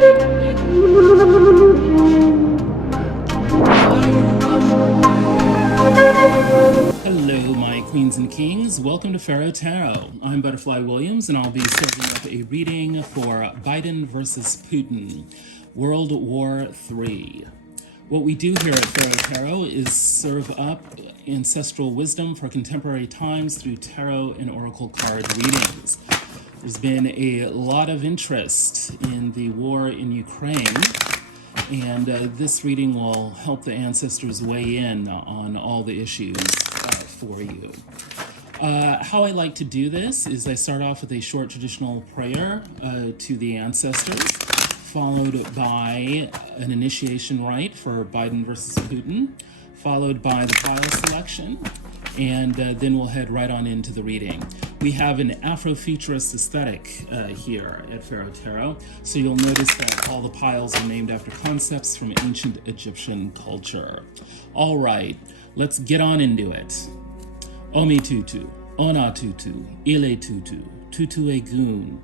Hello, my queens and kings. Welcome to Pharaoh Tarot. I'm Butterfly Williams, and I'll be serving up a reading for Biden versus Putin, World War III. What we do here at Pharaoh Tarot is serve up ancestral wisdom for contemporary times through tarot and oracle card readings. There's been a lot of interest in the war in Ukraine, and this reading will help the ancestors weigh in on all the issues for you. How I like to do this is I start off with a short traditional prayer to the ancestors, followed by an initiation rite for Biden versus Putin, followed by the pile selection, and then we'll head right on into the reading. We have an Afrofuturist aesthetic here at Pharaoh Tarot, so you'll notice that all the piles are named after concepts from ancient Egyptian culture. All right, let's get on into it. Omi tutu, ona tutu, ile tutu, tutu egun.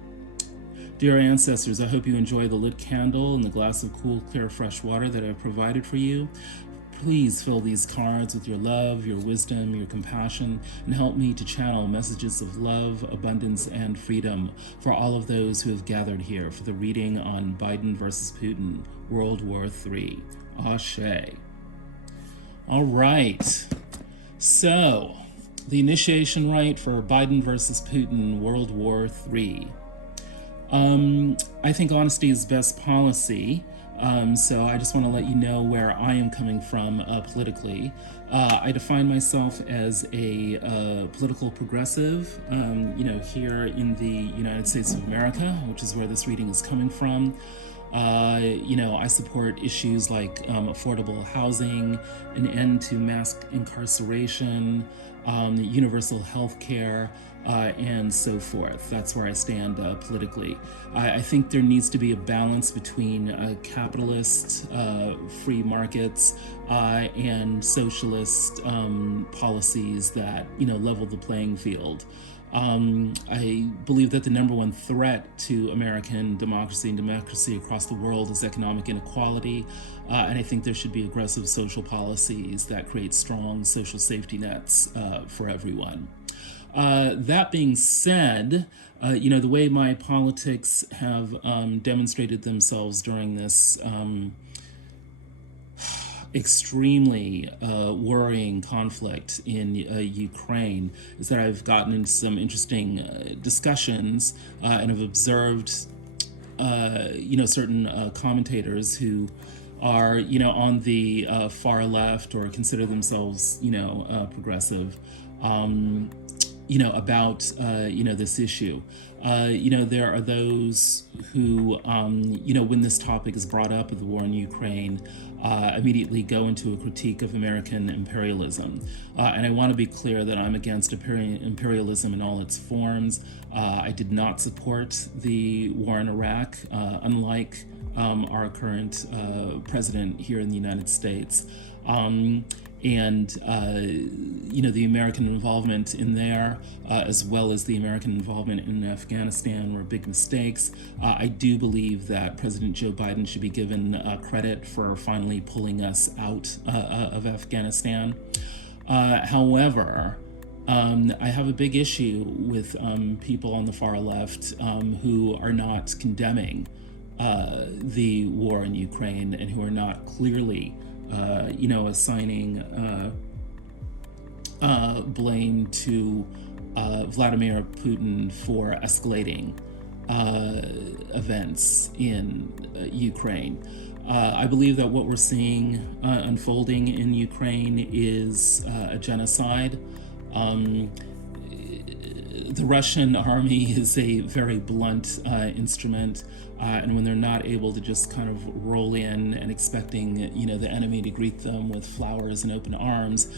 Dear ancestors, I hope you enjoy the lit candle and the glass of cool, clear, fresh water that I've provided for you. Please fill these cards with your love, your wisdom, your compassion, and help me to channel messages of love, abundance, and freedom for all of those who have gathered here for the reading on Biden versus Putin, World War III. Ashe. All right. So, the initiation rite for Biden versus Putin, World War III. I think honesty is best policy. So I just want to let you know where I am coming from politically. I define myself as a political progressive, here in the United States of America, which is where this reading is coming from. I support issues like affordable housing, an end to mass incarceration, universal health care, and so forth. That's where I stand politically. I think there needs to be a balance between capitalist free markets and socialist policies that level the playing field. I believe that the number one threat to American democracy and democracy across the world is economic inequality, and I think there should be aggressive social policies that create strong social safety nets for everyone. That being said, the way my politics have demonstrated themselves during this extremely worrying conflict in Ukraine is that I've gotten into some interesting discussions and have observed, certain commentators who are, on the far left or consider themselves, progressive, about, this issue. There are those who, when this topic is brought up of the war in Ukraine, immediately go into a critique of American imperialism. And I want to be clear that I'm against imperialism in all its forms. I did not support the war in Iraq, unlike our current president here in the United States. The American involvement in there, as well as the American involvement in Afghanistan, were big mistakes. I do believe that President Joe Biden should be given credit for finally pulling us out of Afghanistan. However, I have a big issue with people on the far left who are not condemning the war in Ukraine and who are not clearly assigning blame to Vladimir Putin for escalating events in Ukraine. I believe that what we're seeing unfolding in Ukraine is a genocide. The Russian army is a very blunt instrument, and when they're not able to just kind of roll in and expecting, the enemy to greet them with flowers and open arms,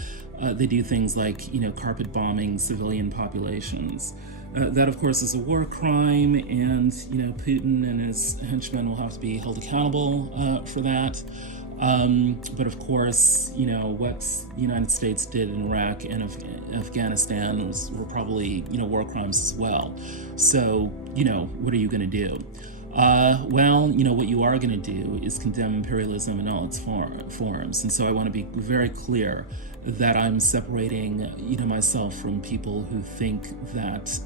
they do things like, carpet bombing civilian populations. That, of course, is a war crime, and, Putin and his henchmen will have to be held accountable for that. But of course, what the United States did in Iraq and Afghanistan were probably, war crimes as well. So, what are you going to do? Well, what you are going to do is condemn imperialism in all its forms. And so I want to be very clear that I'm separating, myself from people who think that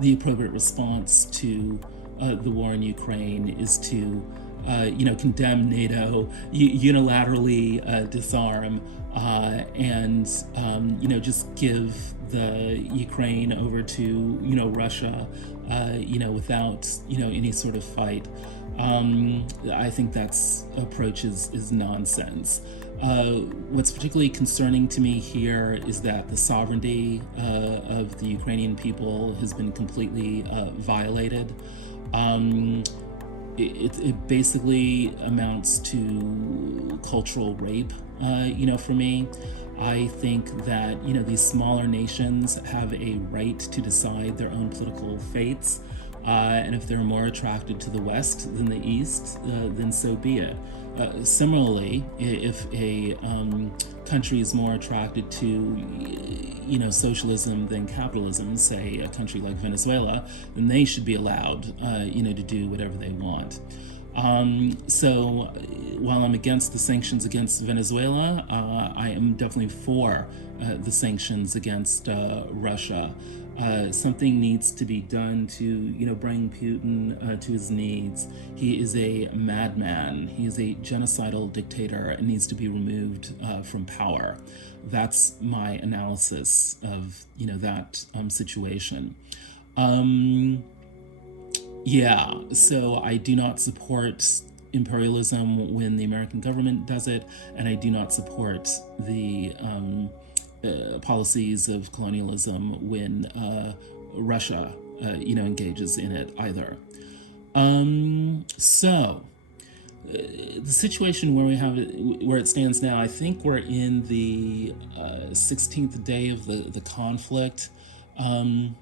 the appropriate response to the war in Ukraine is to, condemn NATO, unilaterally disarm, and, just give the Ukraine over to, Russia, without, any sort of fight. I think that's approach is nonsense. What's particularly concerning to me here is that the sovereignty of the Ukrainian people has been completely violated. It basically amounts to cultural rape, for me. I think that, these smaller nations have a right to decide their own political fates. And if they're more attracted to the West than the East, then so be it. Similarly, if a country is more attracted to, socialism than capitalism, say a country like Venezuela, then they should be allowed, to do whatever they want. So while I'm against the sanctions against Venezuela, I am definitely for the sanctions against Russia. Something needs to be done to, bring Putin to his knees. He is a madman. He is a genocidal dictator and needs to be removed from power. That's my analysis of, that situation. Yeah, so I do not support imperialism when the American government does it, and I do not support the policies of colonialism when Russia, engages in it either. So the situation where it stands now, I think we're in the 16th day of the conflict in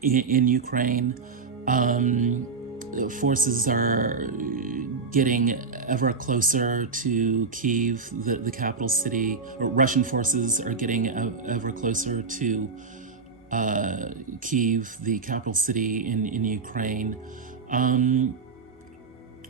Ukraine. Forces are getting ever closer to Kyiv, the capital city, or Russian forces are getting ever closer to Kyiv, the capital city in Ukraine.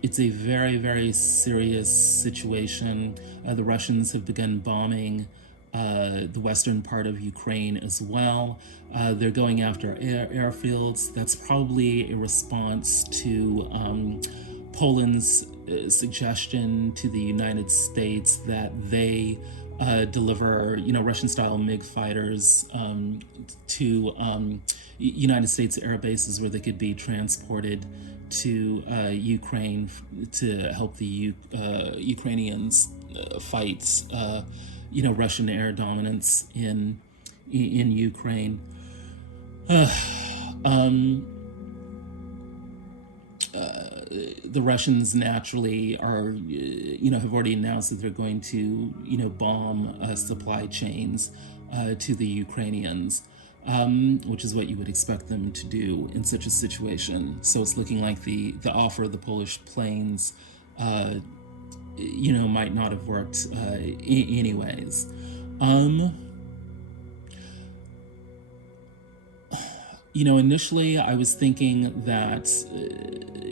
It's a very, very serious situation. The Russians have begun bombing the western part of Ukraine as well. They're going after airfields. That's probably a response to Poland's suggestion to the United States that they deliver, Russian-style MiG fighters to United States air bases where they could be transported to Ukraine to help the Ukrainians fight, Russian air dominance in Ukraine. The Russians naturally are, have already announced that they're going to, bomb supply chains to the Ukrainians, which is what you would expect them to do in such a situation. So it's looking like the offer of the Polish planes, might not have worked anyways. Initially I was thinking that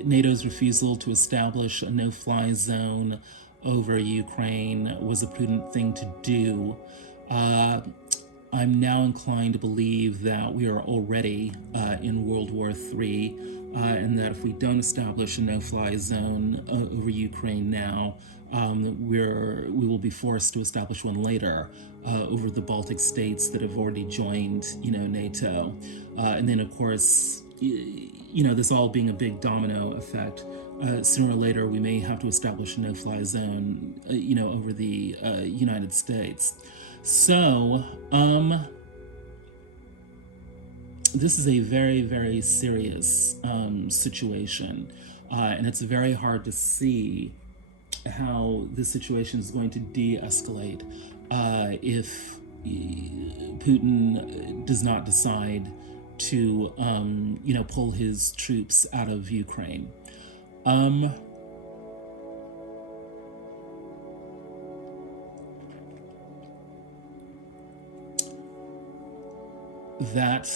NATO's refusal to establish a no-fly zone over Ukraine was a prudent thing to do. I'm now inclined to believe that we are already in World War III, and that if we don't establish a no-fly zone over Ukraine now, we will be forced to establish one later over the Baltic states that have already joined, NATO. And then, of course, this all being a big domino effect, sooner or later we may have to establish a no-fly zone, over the United States. So, this is a very, very serious situation, and it's very hard to see how this situation is going to de-escalate if Putin does not decide to, pull his troops out of Ukraine. That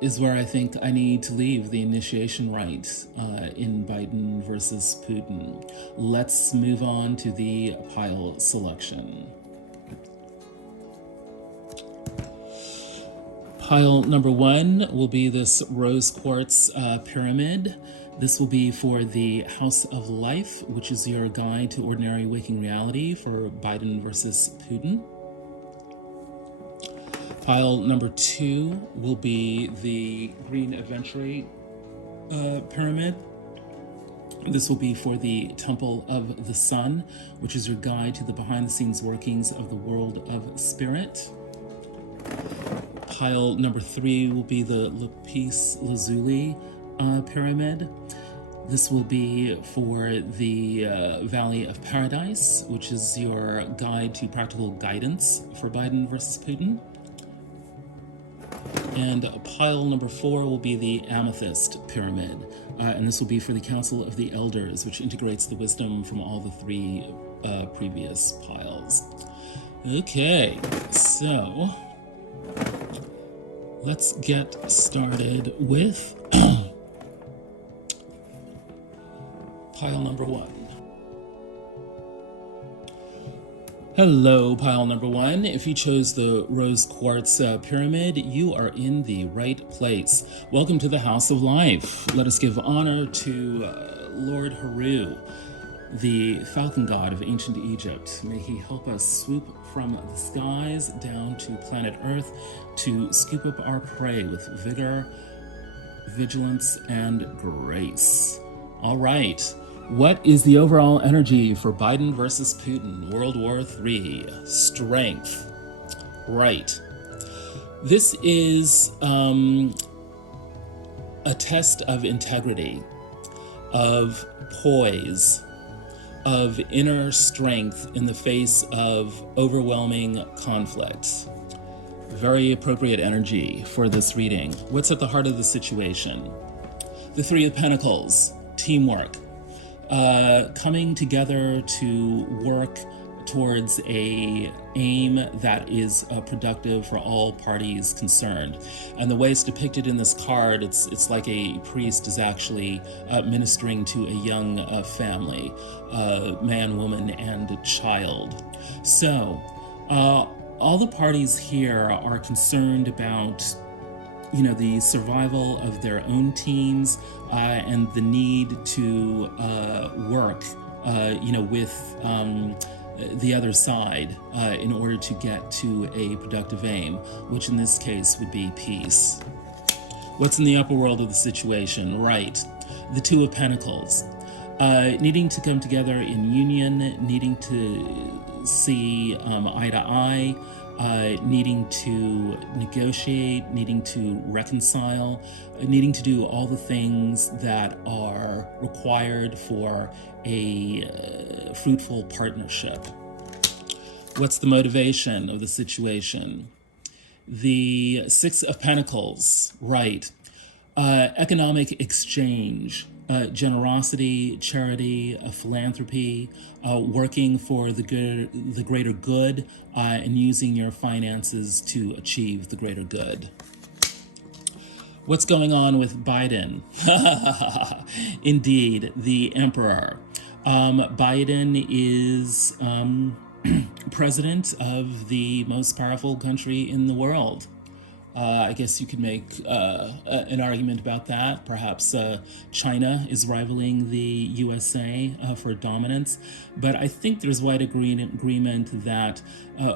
is where I think I need to leave the initiation rite in Biden versus Putin. Let's move on to the pile selection. Pile number 1 will be this rose quartz pyramid. This will be for the House of Life, which is your guide to ordinary waking reality for Biden versus Putin. Pile number 2 will be the green Aventurine pyramid. This will be for the Temple of the Sun, which is your guide to the behind-the-scenes workings of the world of spirit. Pile number 3 will be the Lapis Lazuli pyramid. This will be for the Valley of Paradise, which is your guide to practical guidance for Biden versus Putin. And pile number 4 will be the Amethyst pyramid, and this will be for the Council of the Elders, which integrates the wisdom from all the 3 previous piles. Okay, so let's get started with pile number 1. Hello, pile number 1. If you chose the rose quartz pyramid, you are in the right place. Welcome to the House of Life. Let us give honor to Lord Haru, the falcon god of ancient Egypt. May he help us swoop from the skies down to planet Earth to scoop up our prey with vigor, vigilance, and grace. All right. What is the overall energy for Biden versus Putin, World War III? Strength. Right. This is a test of integrity, of poise, of inner strength in the face of overwhelming conflict. Very appropriate energy for this reading. What's at the heart of the situation? The Three of Pentacles, teamwork. Coming together to work towards a aim that is productive for all parties concerned. And the way it's depicted in this card, it's like a priest is actually ministering to a young family, man, woman, and child. So all the parties here are concerned about the survival of their own teams and the need to work, with the other side in order to get to a productive aim, which in this case would be peace. What's in the upper world of the situation? Right. The Two of Pentacles. Needing to come together in union, needing to see eye to eye, needing to negotiate, needing to reconcile, needing to do all the things that are required for a fruitful partnership. What's the motivation of the situation? The Six of Pentacles, right. Economic exchange, generosity, charity, philanthropy, working for the greater good, and using your finances to achieve the greater good. What's going on with Biden? Indeed, the Emperor. Biden is president of the most powerful country in the world. I guess you could make an argument about that. Perhaps China is rivaling the USA for dominance. But I think there's wide agreement that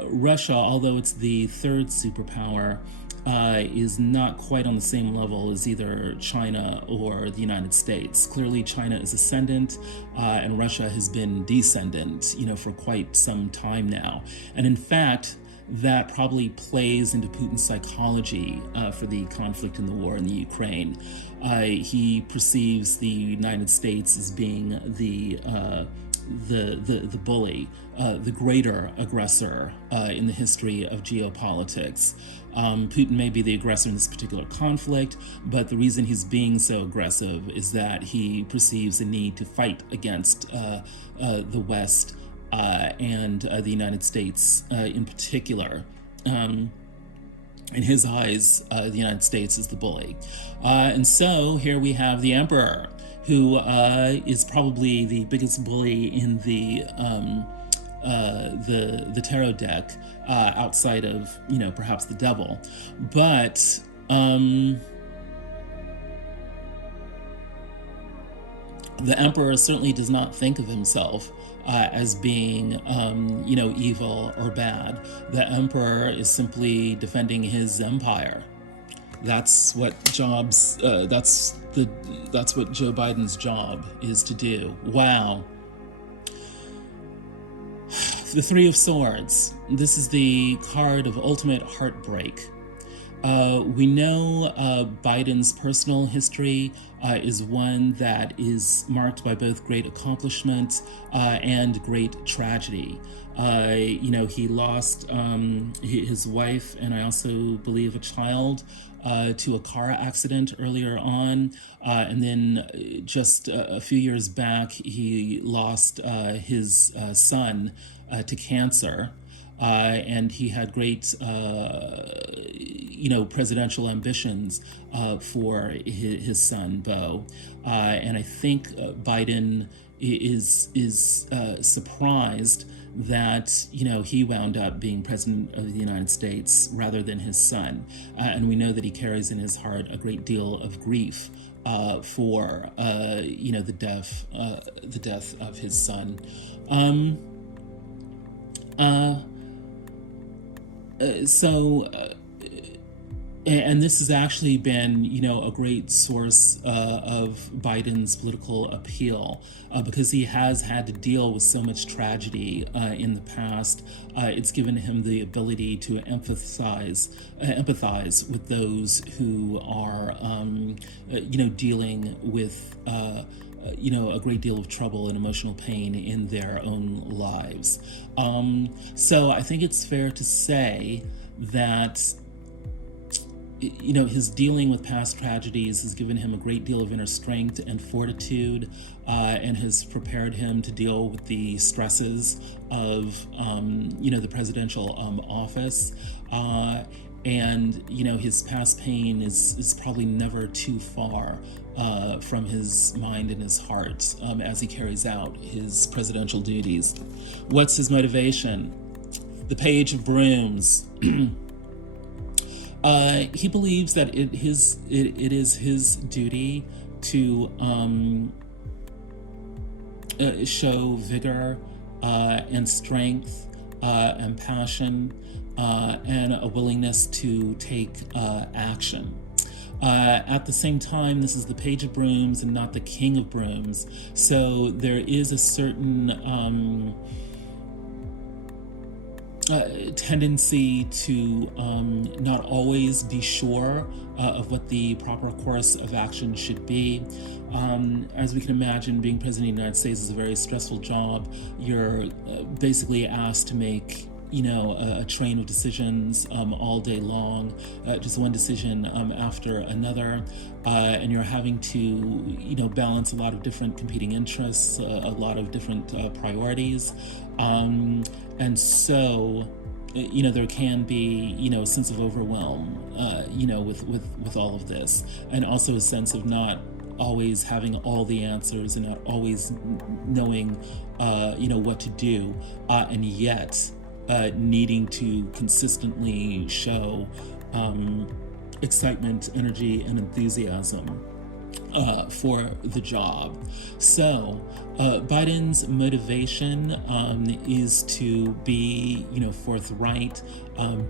Russia, although it's the third superpower, is not quite on the same level as either China or the United States. Clearly, China is ascendant, and Russia has been descendant, for quite some time now. And in fact, that probably plays into Putin's psychology for the conflict in the war in the Ukraine. He perceives the United States as being the bully, the greater aggressor in the history of geopolitics. Putin may be the aggressor in this particular conflict, but the reason he's being so aggressive is that he perceives a need to fight against the West and the United States in particular. In his eyes, the United States is the bully. And so here we have the Emperor, who is probably the biggest bully in the tarot deck, outside of, perhaps the devil. But the Emperor certainly does not think of himself as being, evil or bad. The Emperor is simply defending his empire. That's what that's what Joe Biden's job is to do. Wow. The Three of Swords. This is the card of ultimate heartbreak. We know Biden's personal history is one that is marked by both great accomplishment and great tragedy. He lost his wife and I also believe a child to a car accident earlier on. And then just a few years back, he lost his son to cancer. And he had great, presidential ambitions for his son, Beau. And I think Biden is surprised that, he wound up being president of the United States rather than his son. And we know that he carries in his heart a great deal of grief for, the death of his son. And this has actually been, a great source of Biden's political appeal because he has had to deal with so much tragedy in the past. It's given him the ability to empathize with those who are, dealing with, a great deal of trouble and emotional pain in their own lives. So I think it's fair to say that, his dealing with past tragedies has given him a great deal of inner strength and fortitude, and has prepared him to deal with the stresses of, the presidential office. And, his past pain is probably never too far from his mind and his heart as he carries out his presidential duties. What's his motivation? The Page of Brooms. He believes that it is his duty to show vigor and strength and passion and a willingness to take action. At the same time, this is the Page of Brooms and not the King of Brooms, so there is a certain tendency to not always be sure of what the proper course of action should be. As we can imagine, being president of the United States is a very stressful job. You're basically asked to make a train of decisions all day long, just one decision after another, and you're having to balance a lot of different competing interests, a lot of different priorities, and so there can be a sense of overwhelm with all of this, and also a sense of not always having all the answers and not always knowing what to do, and yet needing to consistently show excitement, energy, and enthusiasm for the job. So Biden's motivation is to be forthright,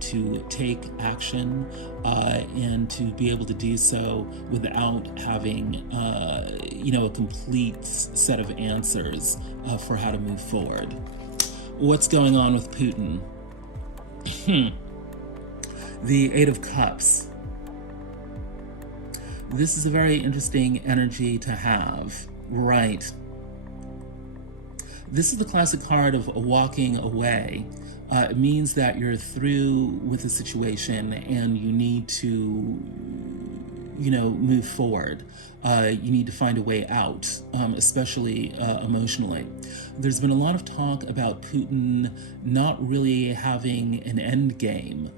to take action, and to be able to do so without having a complete set of answers for how to move forward. What's going on with Putin? The Eight of Cups. This is a very interesting energy to have. Right. This is the classic card of walking away. It means that you're through with the situation and you need to move forward. You need to find a way out, especially emotionally. There's been a lot of talk about Putin not really having an end game,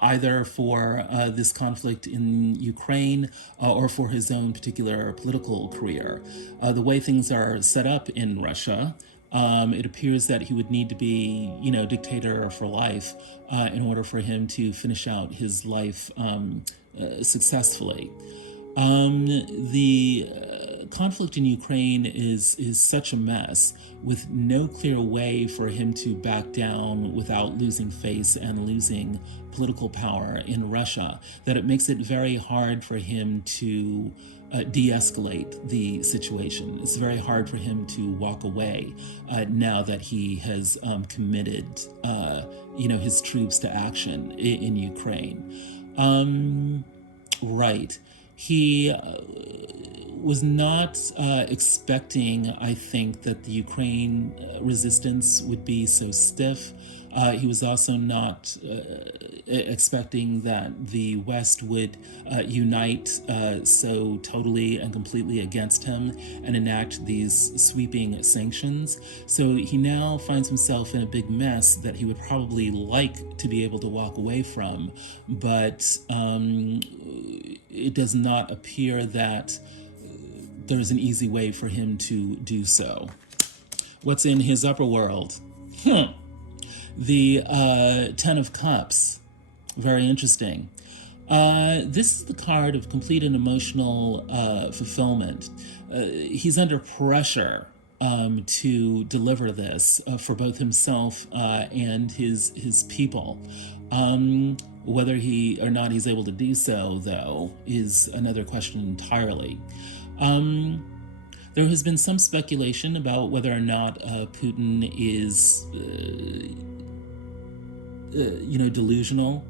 either for this conflict in Ukraine or for his own particular political career. The way things are set up in Russia, it appears that he would need to be, dictator for life in order for him to finish out his life successfully. The conflict in Ukraine is such a mess, with no clear way for him to back down without losing face and losing political power in Russia, that it makes it very hard for him to de-escalate the situation. It's very hard for him to walk away now that he has committed, his troops to action in Ukraine. Right. He was not expecting, I think, that the Ukraine resistance would be so stiff. He was also not expecting that the West would unite so totally and completely against him and enact these sweeping sanctions. So he now finds himself in a big mess that he would probably like to be able to walk away from, but it does not appear that there's an easy way for him to do so. What's in his upper world? The Ten of Cups. Very interesting. This is the card of complete and emotional fulfillment. He's under pressure to deliver this for both himself and his people. Whether he or not he's able to do so, though, is another question entirely. There has been some speculation about whether or not Putin is, delusional,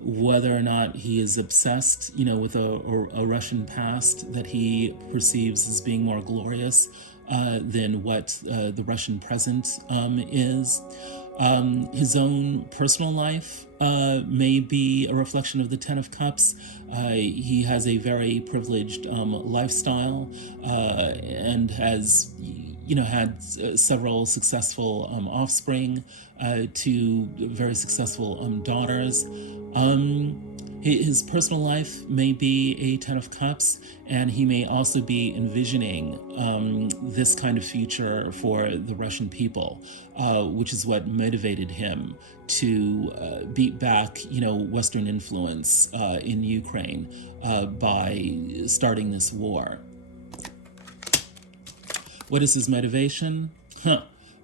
whether or not he is obsessed, with a Russian past that he perceives as being more glorious than what the Russian present is. His own personal life may be a reflection of the Ten of Cups. He has a very privileged lifestyle and has, had several successful offspring, two very successful daughters. His personal life may be a Ten of Cups, and he may also be envisioning this kind of future for the Russian people, which is what motivated him to beat back, Western influence in Ukraine by starting this war. What is his motivation?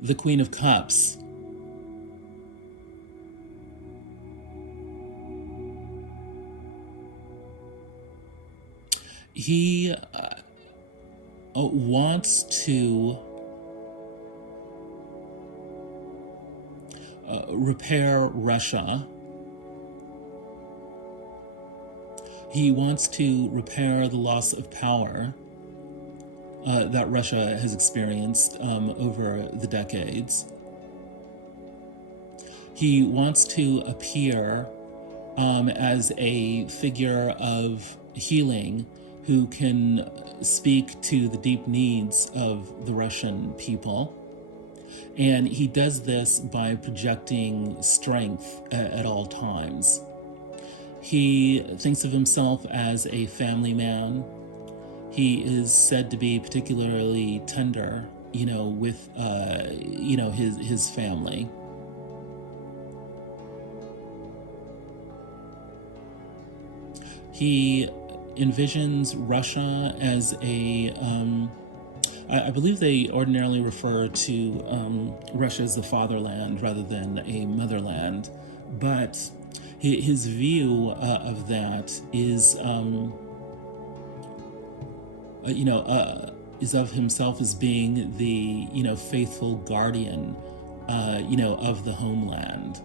The Queen of Cups. He wants to repair Russia. He wants to repair the loss of power that Russia has experienced over the decades. He wants to appear as a figure of healing who can speak to the deep needs of the Russian people. And he does this by projecting strength at all times. He thinks of himself as a family man. He is said to be particularly tender, with, his family. He envisions Russia as a, I believe they ordinarily refer to Russia as the fatherland rather than a motherland, but his view of that is, is of himself as being the, faithful guardian, of the homeland.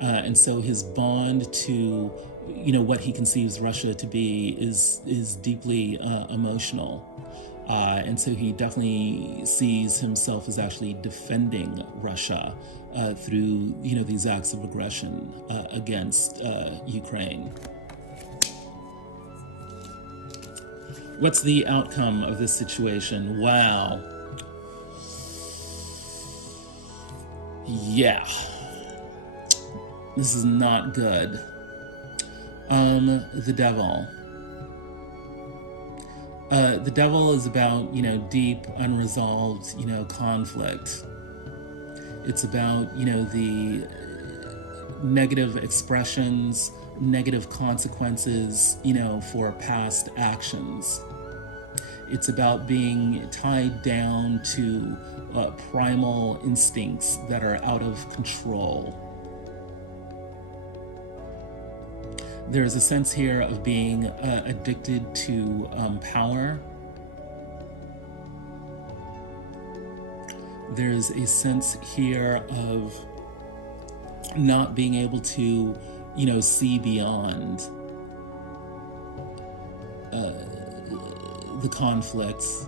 And so his bond to what he conceives Russia to be is deeply emotional. And so he definitely sees himself as actually defending Russia through, these acts of aggression against Ukraine. What's the outcome of this situation? Wow. Yeah. This is not good. The devil. The devil is about, deep, unresolved, conflict. It's about, the negative expressions, negative consequences, for past actions. It's about being tied down to primal instincts that are out of control. There's a sense here of being addicted to power. There's a sense here of not being able to, see beyond the conflicts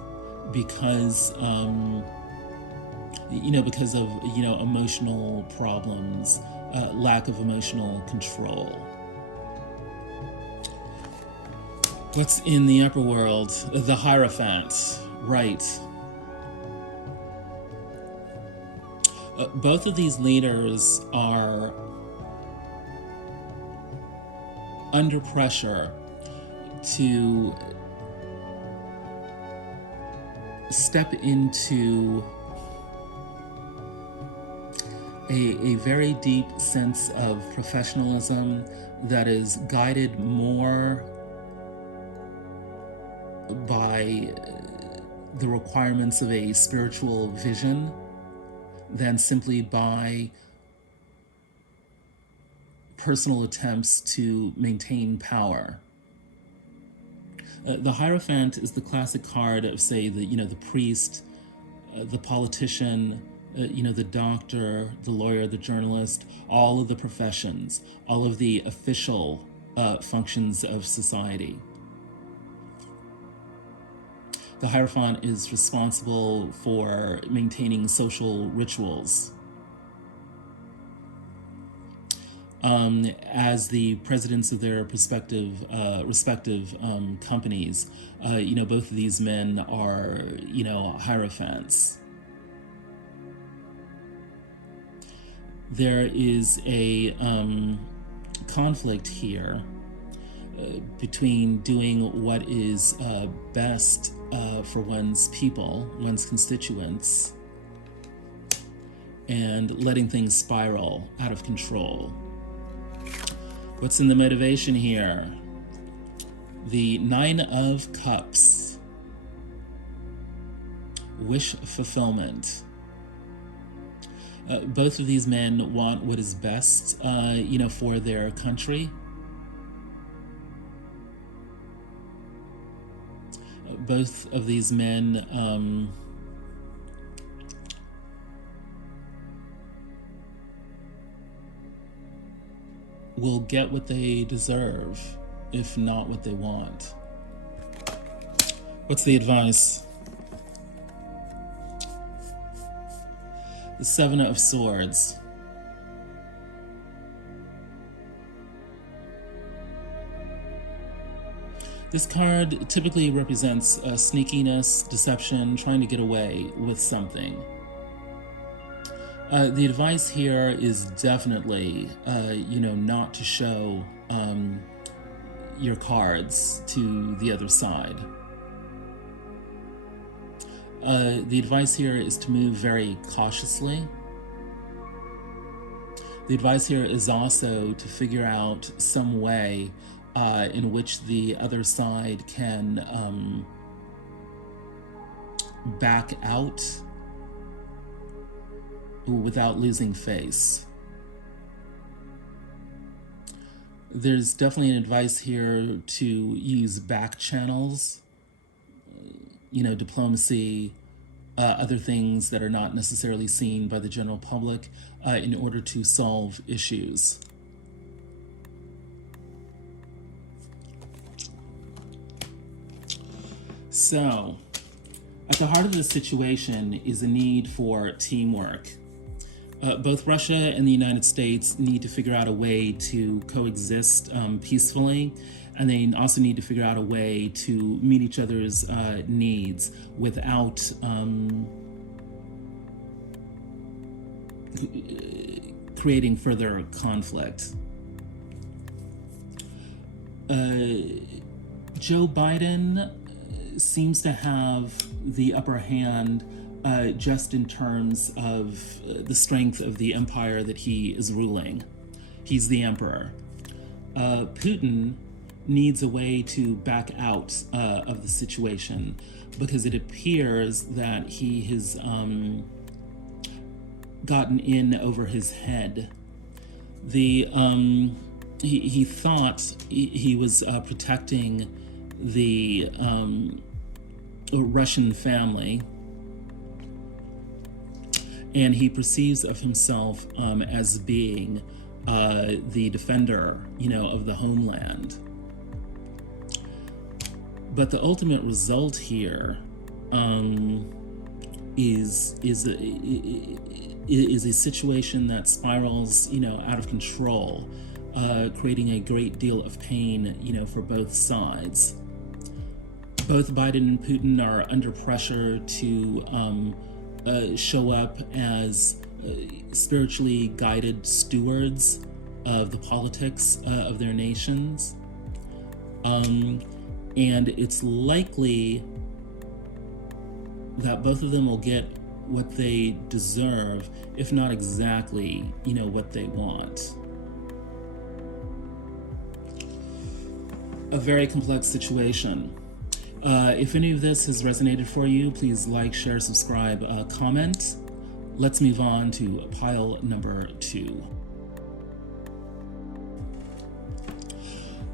because, because of, emotional problems, lack of emotional control. What's in the upper world? The Hierophant, right. Both of these leaders are under pressure to step into a very deep sense of professionalism that is guided more by the requirements of a spiritual vision than simply by personal attempts to maintain power. The Hierophant is the classic card of, say, the priest, the politician, the doctor, the lawyer, the journalist, all of the professions, all of the official functions of society. The Hierophant is responsible for maintaining social rituals. As the presidents of their respective companies, both of these men are, Hierophants. There is a conflict here between doing what is best for one's people, one's constituents, and letting things spiral out of control. What's in the motivation here? The Nine of Cups. Wish fulfillment. Both of these men want what is best, for their country. Both of these men will get what they deserve, if not what they want. What's the advice? The Seven of Swords. This card typically represents sneakiness, deception, trying to get away with something. The advice here is definitely, not to show your cards to the other side. The advice here is to move very cautiously. The advice here is also to figure out some way in which the other side can back out without losing face. There's definitely an advice here to use back channels, diplomacy, other things that are not necessarily seen by the general public in order to solve issues. So, at the heart of the situation is a need for teamwork. Both Russia and the United States need to figure out a way to coexist peacefully, and they also need to figure out a way to meet each other's needs without creating further conflict. Joe Biden seems to have the upper hand just in terms of the strength of the empire that he is ruling. He's the emperor. Putin needs a way to back out of the situation because it appears that he has gotten in over his head. He thought he was protecting the Russian family, and he perceives of himself as being the defender, of the homeland. But the ultimate result here is a situation that spirals, out of control, creating a great deal of pain, for both sides. Both Biden and Putin are under pressure to show up as spiritually guided stewards of the politics of their nations. And it's likely that both of them will get what they deserve, if not exactly, what they want. A very complex situation. If any of this has resonated for you, please like, share, subscribe, comment. Let's move on to pile number 2.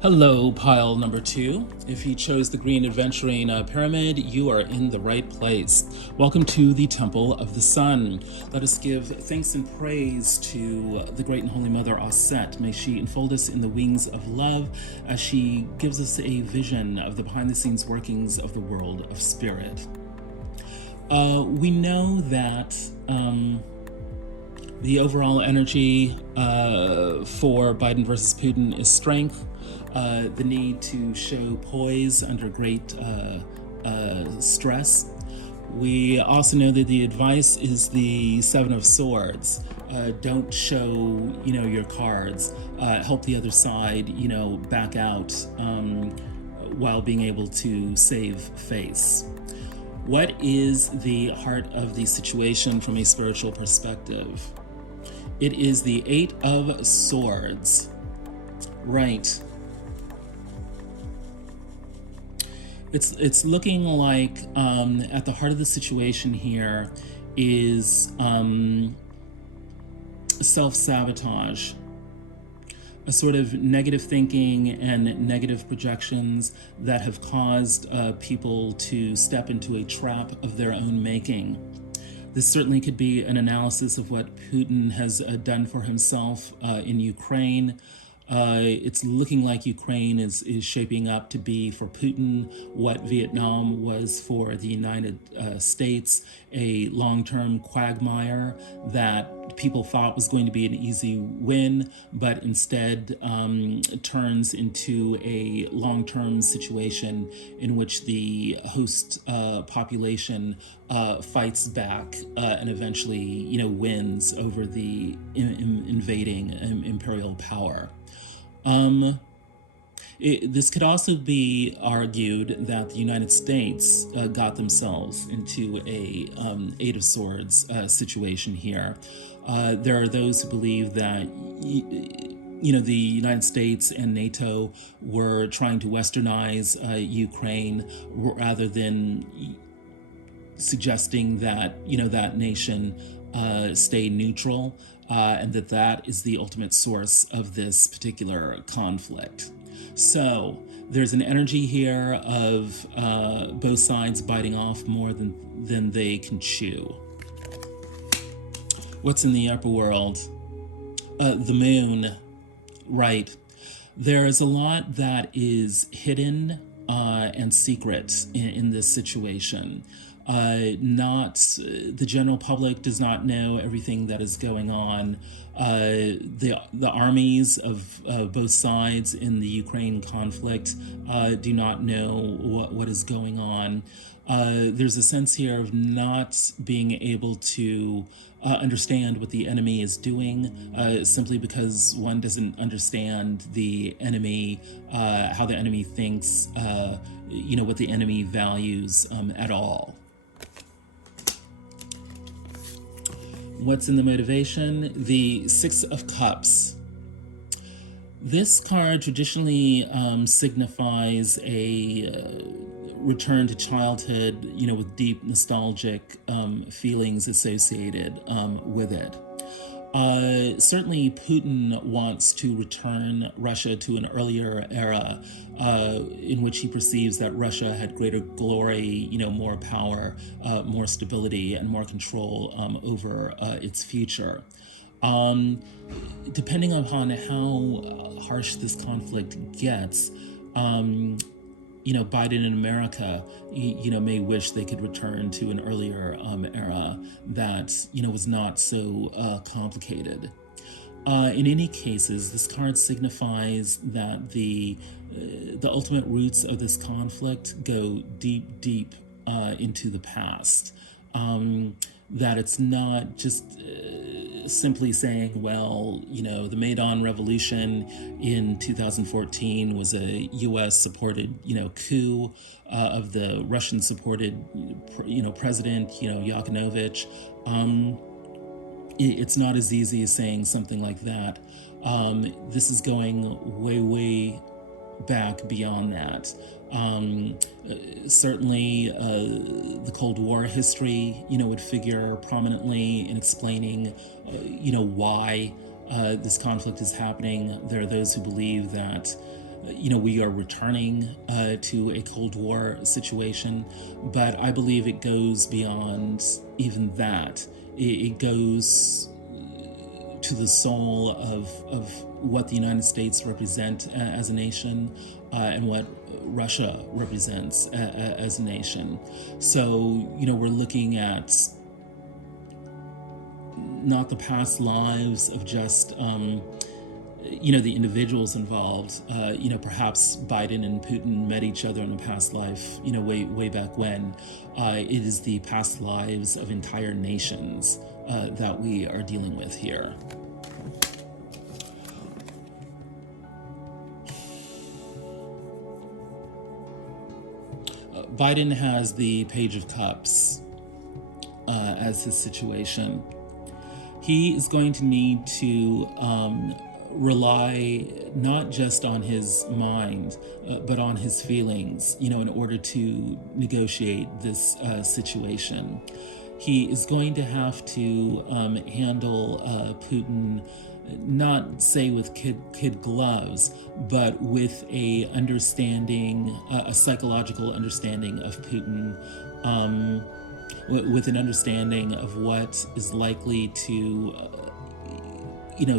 Hello, pile number 2. If you chose the green Aventurine pyramid, you are in the right place. Welcome to the Temple of the Sun. Let us give thanks and praise to the Great and Holy Mother Aset. May she enfold us in the wings of love as she gives us a vision of the behind-the-scenes workings of the world of spirit. We know that the overall energy for Biden versus Putin is strength. The need to show poise under great stress. We also know that the advice is the 7 of Swords. Don't show, your cards. Help the other side, back out while being able to save face. What is the heart of the situation from a spiritual perspective? It is the 8 of Swords. Right. It's looking like at the heart of the situation here is self-sabotage, a sort of negative thinking and negative projections that have caused people to step into a trap of their own making. This certainly could be an analysis of what Putin has done for himself in Ukraine. It's looking like Ukraine is shaping up to be for Putin what Vietnam was for the United States, a long-term quagmire that people thought was going to be an easy win, but instead turns into a long-term situation in which the host population fights back and eventually, wins over the invading imperial power. This could also be argued that the United States got themselves into a 8 of Swords situation here. There are those who believe that the United States and NATO were trying to westernize Ukraine rather than suggesting that that nation stay neutral. And that is the ultimate source of this particular conflict. So there's an energy here of both sides biting off more than they can chew. What's in the upper world? The moon, right. There is a lot that is hidden and secret in this situation. Not the general public does not know everything that is going on. The armies of both sides in the Ukraine conflict do not know what is going on. There's a sense here of not being able to understand what the enemy is doing, simply because one doesn't understand the enemy, how the enemy thinks, what the enemy values at all. What's in the motivation? The Six of Cups. This card traditionally signifies a return to childhood, with deep nostalgic feelings associated with it. Certainly Putin wants to return Russia to an earlier era in which he perceives that Russia had greater glory, more power, more stability, and more control over its future. Depending upon how harsh this conflict gets, Biden in America, may wish they could return to an earlier era that, was not so complicated. In any cases, this card signifies that the ultimate roots of this conflict go deep, deep into the past. That it's not just simply saying, well, the Maidan Revolution in 2014 was a U.S.-supported, coup of the Russian-supported, president, Yanukovych. It's not as easy as saying something like that. This is going way, way back beyond that. Certainly the Cold War history, would figure prominently in explaining, why this conflict is happening. There are those who believe that, we are returning to a Cold War situation, but I believe it goes beyond even that. It goes to the soul of what the United States represent as a nation and what Russia represents as a nation. So, we're looking at not the past lives of just, the individuals involved. Perhaps Biden and Putin met each other in a past life, way back when. It is the past lives of entire nations that we are dealing with here. Biden has the Page of Cups as his situation. He is going to need to rely not just on his mind, but on his feelings, in order to negotiate this situation. He is going to have to handle Putin, not say with kid gloves, but with a understanding, a psychological understanding of Putin, with an understanding of what is likely to,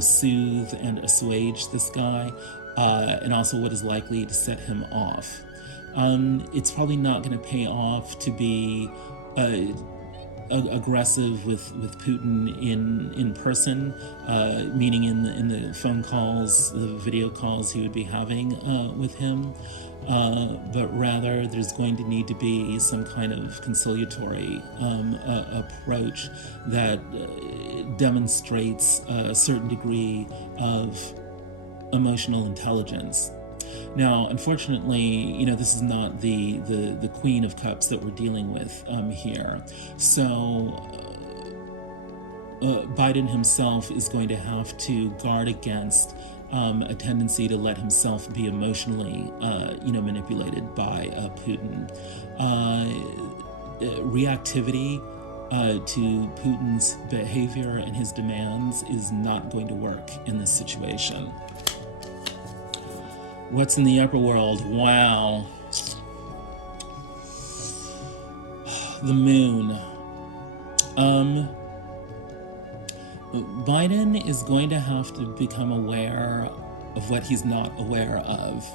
soothe and assuage this guy, and also what is likely to set him off. It's probably not going to pay off to be aggressive with Putin in person, meaning in the phone calls, the video calls he would be having with him, but rather there's going to need to be some kind of conciliatory approach that demonstrates a certain degree of emotional intelligence. Now, unfortunately, this is not the Queen of Cups that we're dealing with here. So Biden himself is going to have to guard against a tendency to let himself be emotionally, manipulated by Putin. Reactivity to Putin's behavior and his demands is not going to work in this situation. What's in the upper world? Wow. The moon. Biden is going to have to become aware of what he's not aware of.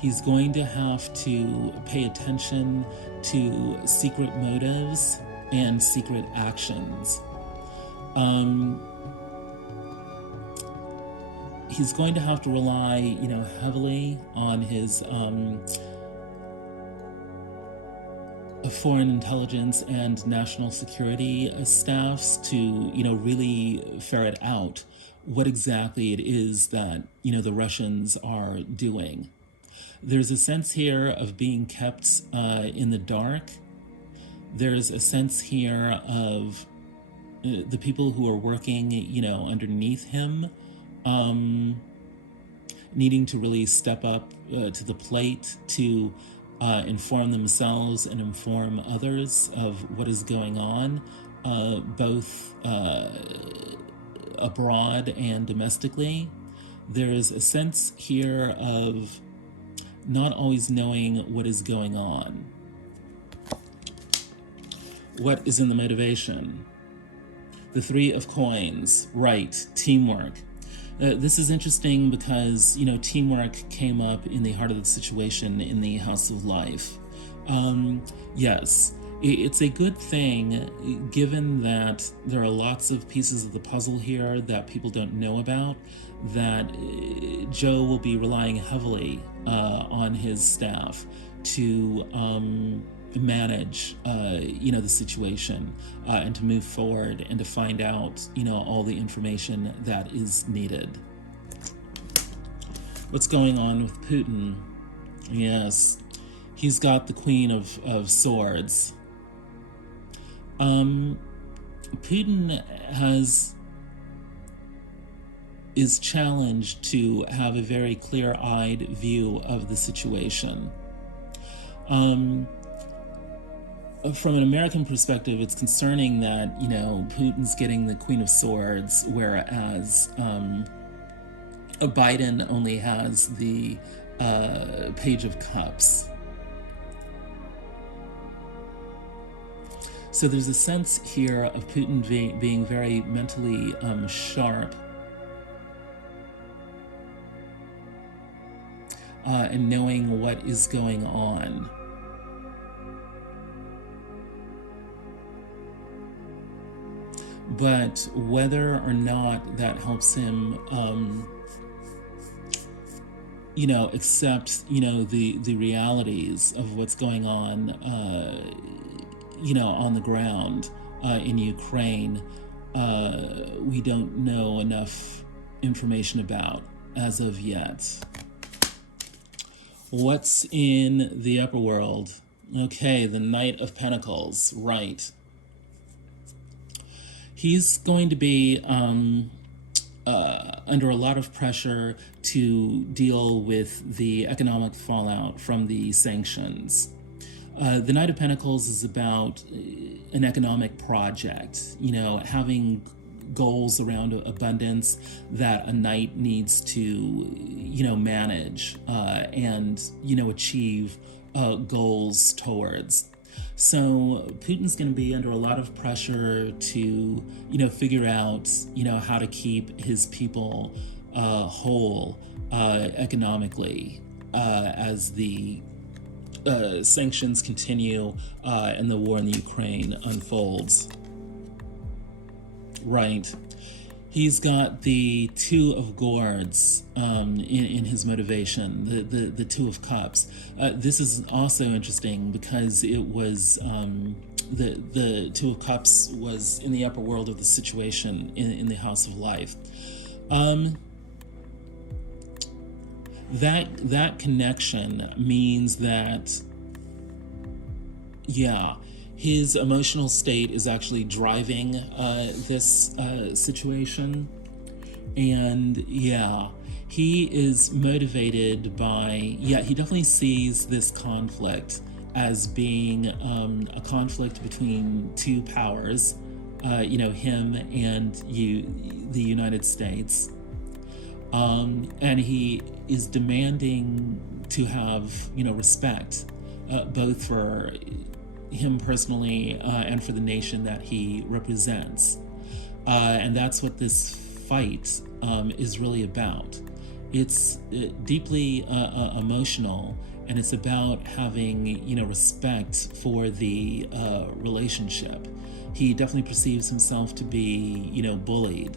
He's going to have to pay attention to secret motives and secret actions. He's going to have to rely, heavily on his foreign intelligence and national security staffs to, really ferret out what exactly it is that, the Russians are doing. There's a sense here of being kept in the dark. There's a sense here of the people who are working, underneath him, needing to really step up to the plate to inform themselves and inform others of what is going on, both abroad and domestically. There's a sense here of not always knowing what is going on. What is in the motivation? The Three of Coins, Rite, teamwork. This is interesting because, teamwork came up in the heart of the situation in the House of Life. Yes, it's a good thing given that there are lots of pieces of the puzzle here that people don't know about, that Joe will be relying heavily on his staff to manage, the situation and to move forward and to find out, all the information that is needed. What's going on with Putin? Yes, he's got the Queen of Swords. Putin is challenged to have a very clear-eyed view of the situation. From an American perspective, it's concerning that, Putin's getting the Queen of Swords, whereas Biden only has the Page of Cups. So there's a sense here of Putin being very mentally sharp and knowing what is going on. But whether or not that helps him, accept, the realities of what's going on, on the ground in Ukraine, we don't know enough information about as of yet. What's in the upper world? Okay, the Knight of Pentacles, right. He's going to be under a lot of pressure to deal with the economic fallout from the sanctions. The Knight of Pentacles is about an economic project, having goals around abundance that a knight needs to, manage and, achieve goals towards. So Putin's going to be under a lot of pressure to, figure out, how to keep his people whole economically as the sanctions continue and the war in the Ukraine unfolds. Right. He's got the Two of Gourds in his motivation, the Two of Cups. This is also interesting because it was the Two of Cups was in the upper world of the situation in the House of Life. That connection means that, his emotional state is actually driving this situation. And he is motivated by, he definitely sees this conflict as being a conflict between two powers, him and the United States. And he is demanding to have, respect, both for him personally and for the nation that he represents. And that's what this fight is really about. It's deeply emotional, and it's about having, respect for the relationship. He definitely perceives himself to be, bullied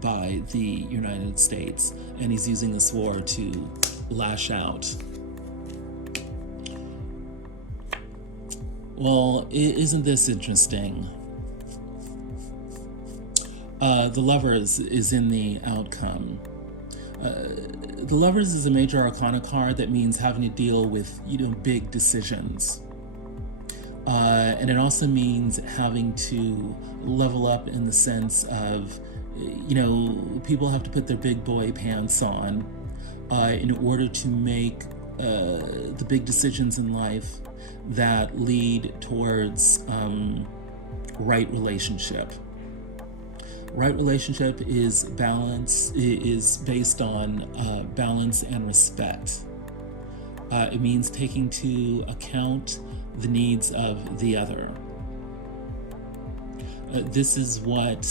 by the United States, and he's using this war to lash out. Well, isn't this interesting? The Lovers is in the outcome. The Lovers is a major arcana card that means having to deal with, big decisions. And it also means having to level up in the sense of, people have to put their big boy pants on in order to make the big decisions in life that lead towards right relationship. Right relationship is balance, is based on balance and respect. It means taking into account the needs of the other. This is what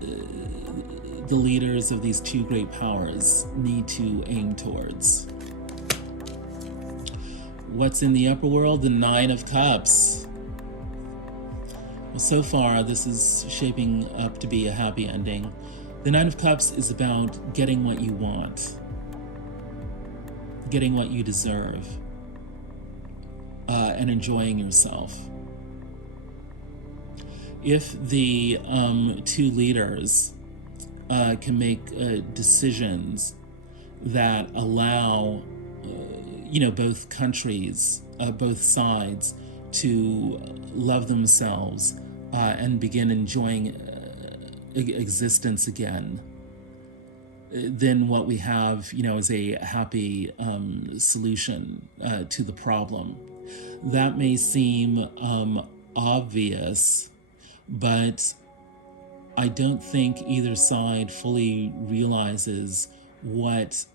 the leaders of these two great powers need to aim towards. What's in the upper world? The Nine of Cups. Well, so far, this is shaping up to be a happy ending. The Nine of Cups is about getting what you want, getting what you deserve, and enjoying yourself. If the two leaders can make decisions that allow, both countries, both sides, to love themselves and begin enjoying existence again, then what we have, is a happy solution to the problem. That may seem obvious, but I don't think either side fully realizes what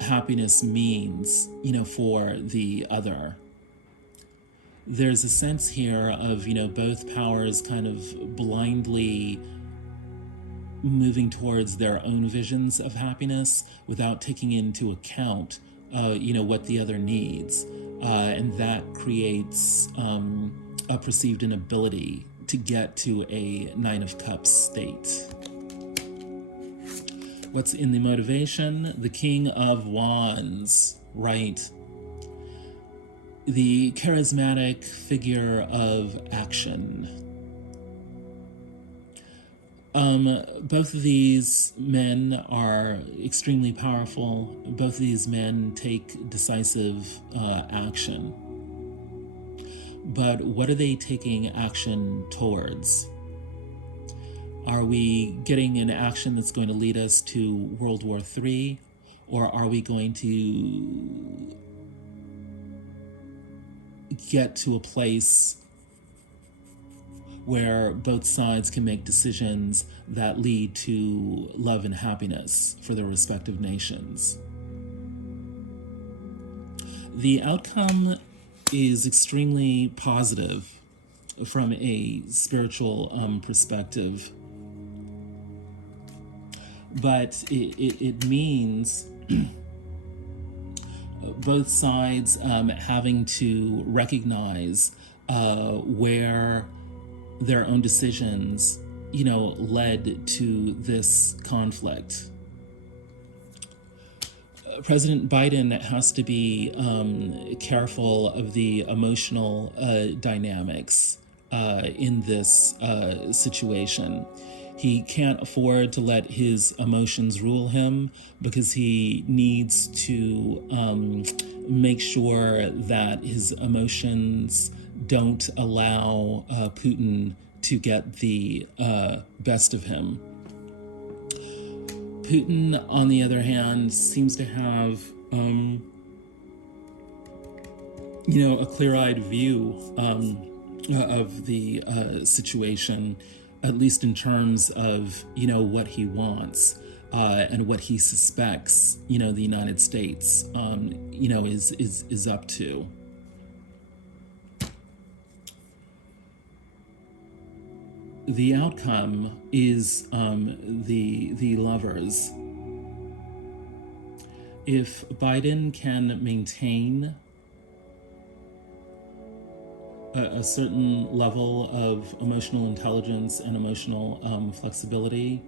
happiness means, for the other. There's a sense here of, both powers kind of blindly moving towards their own visions of happiness without taking into account, what the other needs. And that creates a perceived inability to get to a Nine of Cups state. What's in the motivation? The King of Wands, right? The charismatic figure of action. Both of these men are extremely powerful. Both of these men take decisive action. But what are they taking action towards? Are we getting an action that's going to lead us to World War III? Or are we going to get to a place where both sides can make decisions that lead to love and happiness for their respective nations? The outcome is extremely positive from a spiritual perspective, but it means both sides having to recognize where their own decisions, led to this conflict. President Biden has to be careful of the emotional dynamics in this situation. He can't afford to let his emotions rule him because he needs to make sure that his emotions don't allow Putin to get the best of him. Putin, on the other hand, seems to have, a clear-eyed view of the situation, at least in terms of, what he wants and what he suspects, the United States, is up to. the outcome is the lovers. If Biden can maintain a certain level of emotional intelligence and emotional flexibility,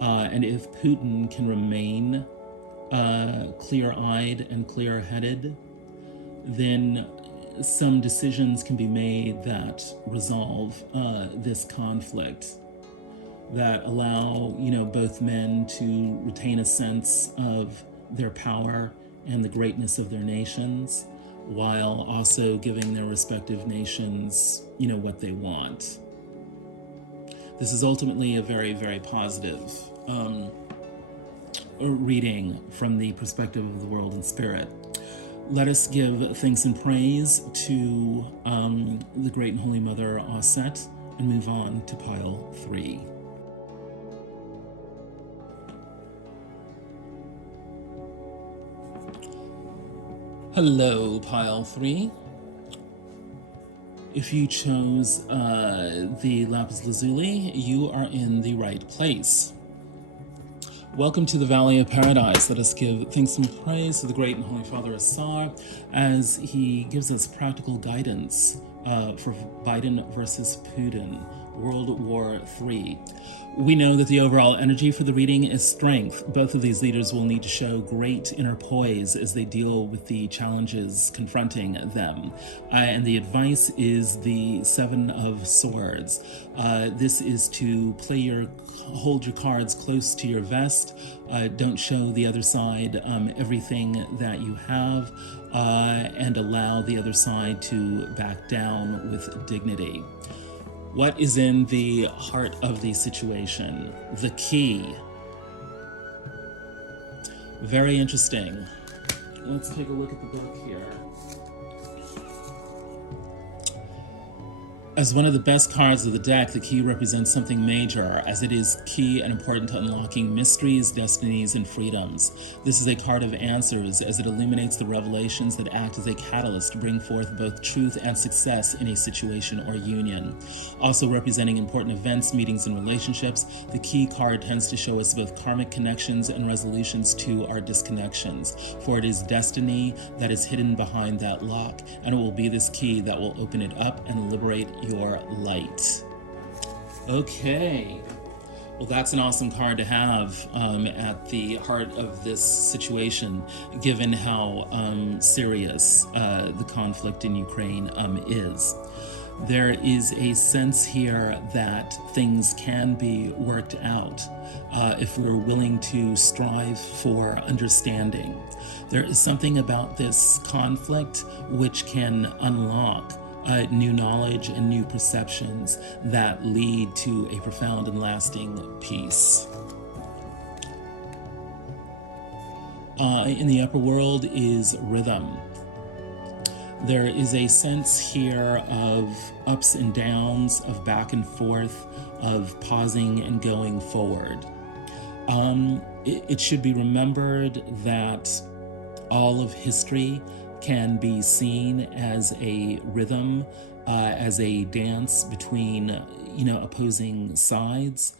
and if Putin can remain clear-eyed and clear-headed, then some decisions can be made that resolve this conflict, that allow, both men to retain a sense of their power and the greatness of their nations, while also giving their respective nations, what they want. This is ultimately a very, very positive reading from the perspective of the world and spirit. Let us give thanks and praise to the Great and Holy Mother Aset and move on to pile 3. Hello, pile 3. If you chose the Lapis Lazuli, you are in the right place. Welcome to the Valley of Paradise. Let us give thanks and praise to the Great and Holy Father Asar as he gives us practical guidance for Biden versus Putin, World War III. We know that the overall energy for the reading is strength. Both of these leaders will need to show great inner poise as they deal with the challenges confronting them. And the advice is the 7 of Swords. This is to hold your cards close to your vest. Don't show the other side everything that you have, and allow the other side to back down with dignity. What is in the heart of the situation? The key. Very interesting. Let's take a look at the book here. As one of the best cards of the deck, the key represents something major, as it is key and important to unlocking mysteries, destinies, and freedoms. This is a card of answers, as it illuminates the revelations that act as a catalyst to bring forth both truth and success in a situation or union. Also representing important events, meetings, and relationships, the key card tends to show us both karmic connections and resolutions to our disconnections, for it is destiny that is hidden behind that lock, and it will be this key that will open it up and liberate your light. Okay, well, that's an awesome card to have at the heart of this situation, given how serious the conflict in Ukraine is. There is a sense here that things can be worked out if we're willing to strive for understanding. There is something about this conflict which can unlock new knowledge and new perceptions that lead to a profound and lasting peace. In the upper world is rhythm. There is a sense here of ups and downs, of back and forth, of pausing and going forward. It should be remembered that all of history can be seen as a rhythm, as a dance between, opposing sides.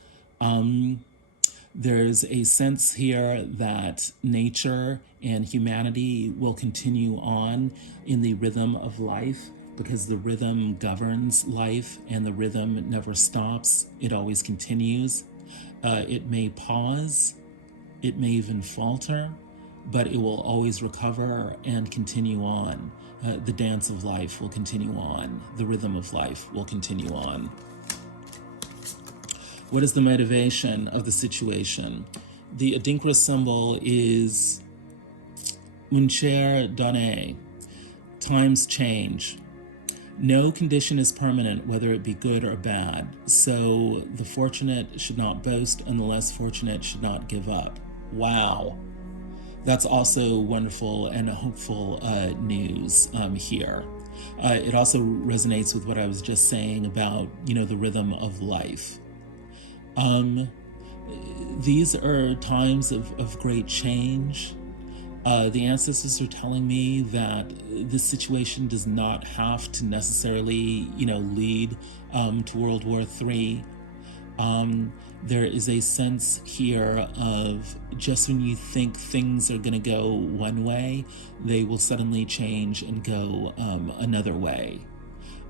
There's a sense here that nature and humanity will continue on in the rhythm of life, because the rhythm governs life and the rhythm never stops. It always continues. It may pause, it may even falter, but it will always recover and continue on. The dance of life will continue on. The rhythm of life will continue on. What is the motivation of the situation? The Adinkra symbol is Muncher Donné. Times change. No condition is permanent, whether it be good or bad. So the fortunate should not boast, and the less fortunate should not give up. Wow. That's also wonderful and hopeful news here. It also resonates with what I was just saying about, the rhythm of life. These are times of great change, The ancestors are telling me that this situation does not have to necessarily, lead to World War III. There is a sense here of just when you think things are going to go one way, they will suddenly change and go another way.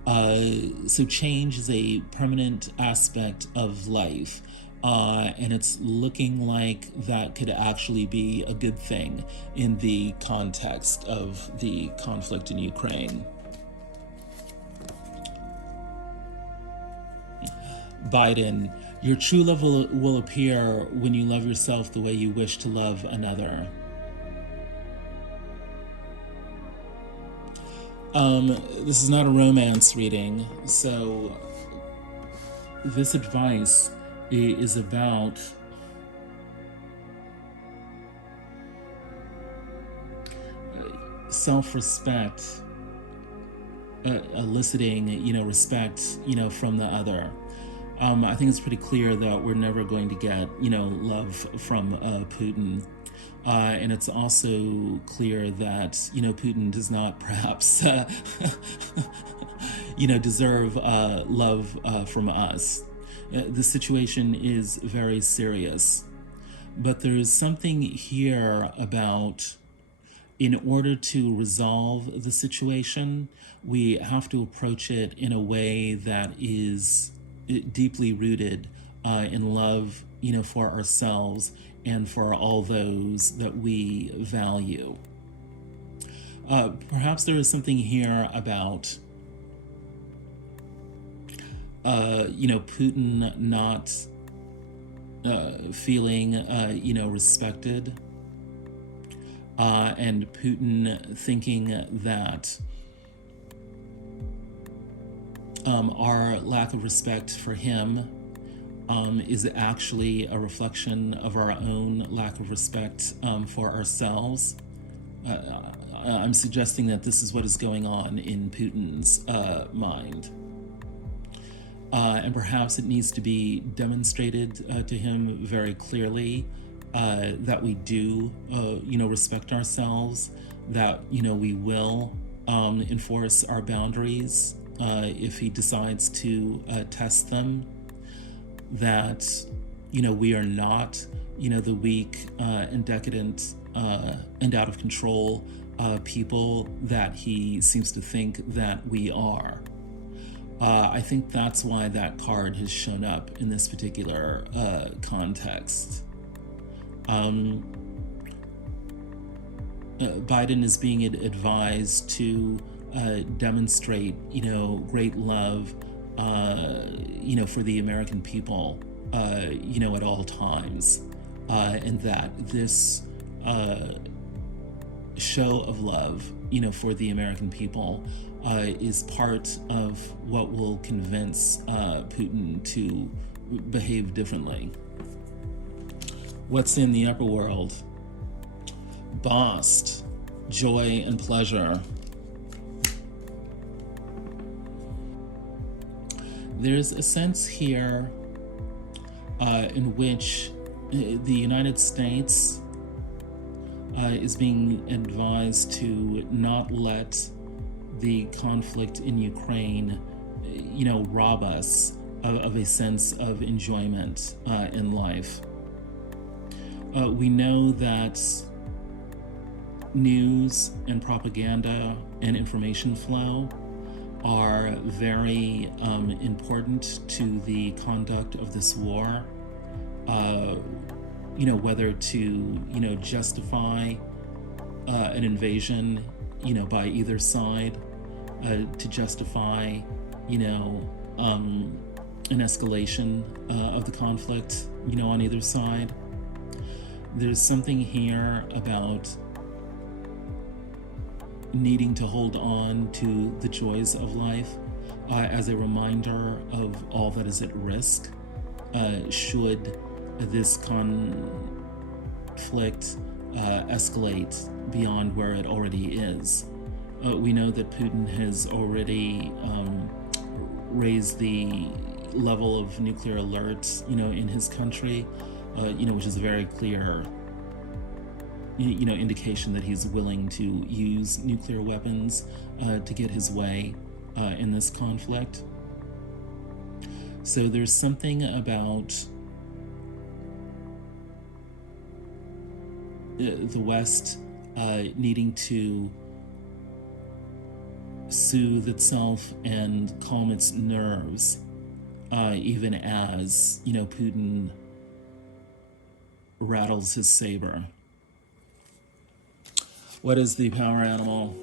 So change is a permanent aspect of life. And it's looking like that could actually be a good thing in the context of the conflict in Ukraine. Biden, your true love will appear when you love yourself the way you wish to love another. This is not a romance reading, so this advice is about self-respect, eliciting, respect, from the other. I think it's pretty clear that we're never going to get, love from Putin. And it's also clear that, Putin does not perhaps, deserve love from us. The situation is very serious. But there's something here about, in order to resolve the situation, we have to approach it in a way that is deeply rooted in love, for ourselves and for all those that we value. Perhaps there is something here about, Putin not feeling, respected, and Putin thinking that our lack of respect for him is actually a reflection of our own lack of respect for ourselves. I'm suggesting that this is what is going on in Putin's mind. And perhaps it needs to be demonstrated to him very clearly that we do, respect ourselves, that, we will enforce our boundaries if he decides to test them, that, we are not, the weak and decadent and out of control people that he seems to think that we are. I think that's why that card has shown up in this particular context. Biden is being advised to demonstrate, great love, for the American people, at all times, and that this show of love, for the American people is part of what will convince Putin to behave differently. What's in the upper world? Bossed, joy and pleasure. There's a sense here in which the United States is being advised to not let the conflict in Ukraine, rob us of a sense of enjoyment in life. We know that news and propaganda and information flow are very important to the conduct of this war. Whether to, justify an invasion, by either side, to justify, an escalation of the conflict, on either side. There's something here about needing to hold on to the joys of life as a reminder of all that is at risk should this conflict escalate beyond where it already is. We know that Putin has already raised the level of nuclear alert, in his country, which is very clear. indication that he's willing to use nuclear weapons to get his way in this conflict. So there's something about the West needing to soothe itself and calm its nerves, even as, Putin rattles his saber. What is the power animal?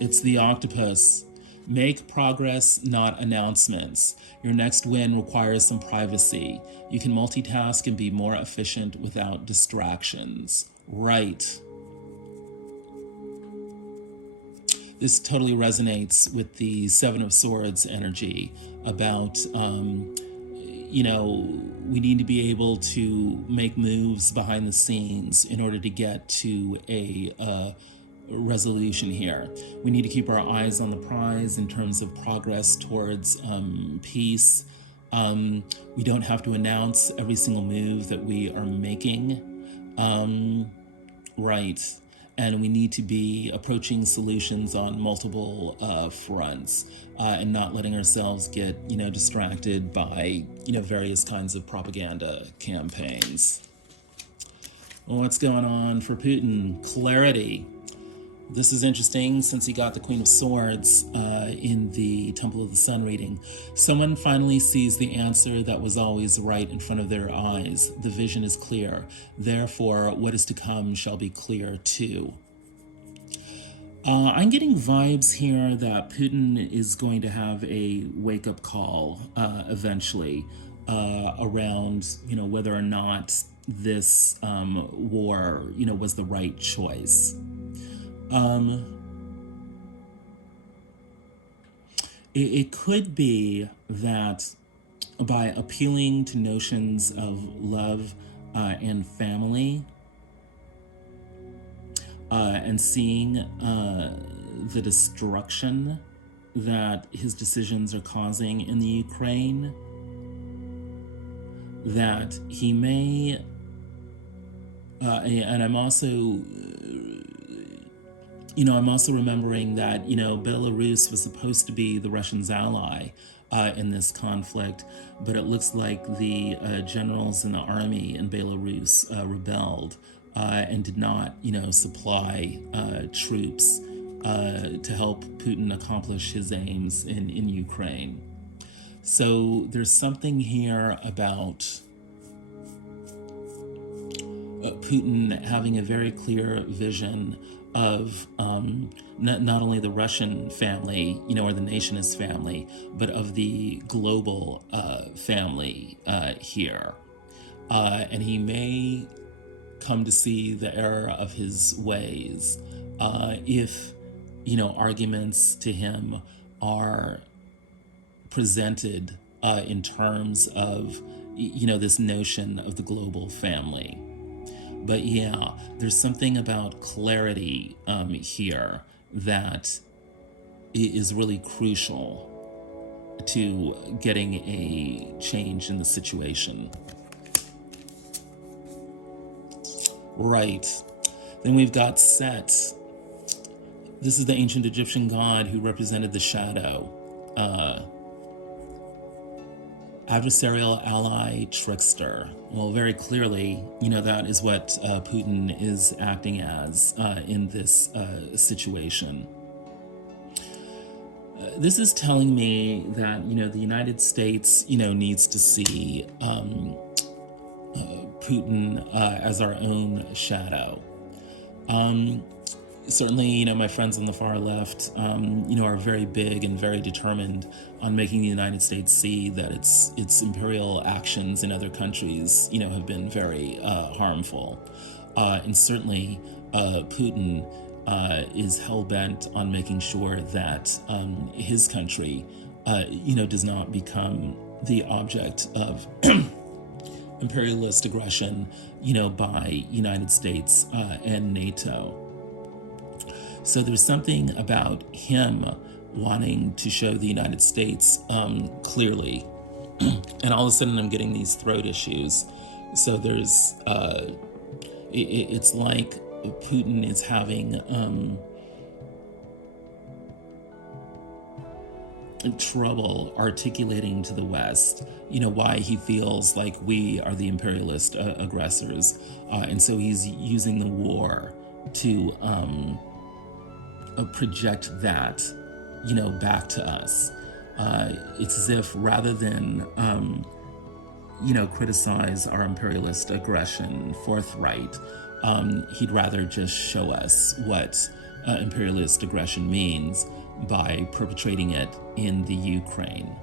It's the octopus. Make progress, not announcements. Your next win requires some privacy. You can multitask and be more efficient without distractions. Right. This totally resonates with the Seven of Swords energy about, we need to be able to make moves behind the scenes in order to get to a resolution here. We need to keep our eyes on the prize in terms of progress towards peace. We don't have to announce every single move that we are making. Right. And we need to be approaching solutions on multiple fronts and not letting ourselves get, distracted by, various kinds of propaganda campaigns. Well, what's going on for Putin? Clarity. This is interesting since he got the Queen of Swords in the Temple of the Sun reading. Someone finally sees the answer that was always right in front of their eyes. The vision is clear. Therefore, what is to come shall be clear too. I'm getting vibes here that Putin is going to have a wake-up call eventually around, whether or not this war, was the right choice. It could be that by appealing to notions of love and family and seeing the destruction that his decisions are causing in the Ukraine, that he may, and I'm also remembering that, Belarus was supposed to be the Russians' ally in this conflict, but it looks like the generals in the army in Belarus rebelled and did not, supply troops to help Putin accomplish his aims in Ukraine. So there's something here about Putin having a very clear vision of not only the Russian family, or the nationist family, but of the global family here. And he may come to see the error of his ways if, arguments to him are presented in terms of, this notion of the global family. But yeah, there's something about clarity here that is really crucial to getting a change in the situation. Right. Then we've got Set. This is the ancient Egyptian god who represented the shadow. Adversarial ally, trickster. Well, very clearly, that is what Putin is acting as in this situation. This is telling me that, the United States, needs to see Putin as our own shadow. Certainly, my friends on the far left, are very big and very determined on making the United States see that its imperial actions in other countries, have been very harmful. And certainly, Putin is hell-bent on making sure that his country, does not become the object of imperialist aggression, by United States and NATO. So there's something about him wanting to show the United States clearly. And all of a sudden I'm getting these throat issues. So there's, it's like Putin is having trouble articulating to the West, why he feels like we are the imperialist aggressors. And so he's using the war to project that, back to us. It's as if rather than, criticize our imperialist aggression forthright, he'd rather just show us what imperialist aggression means by perpetrating it in the Ukraine.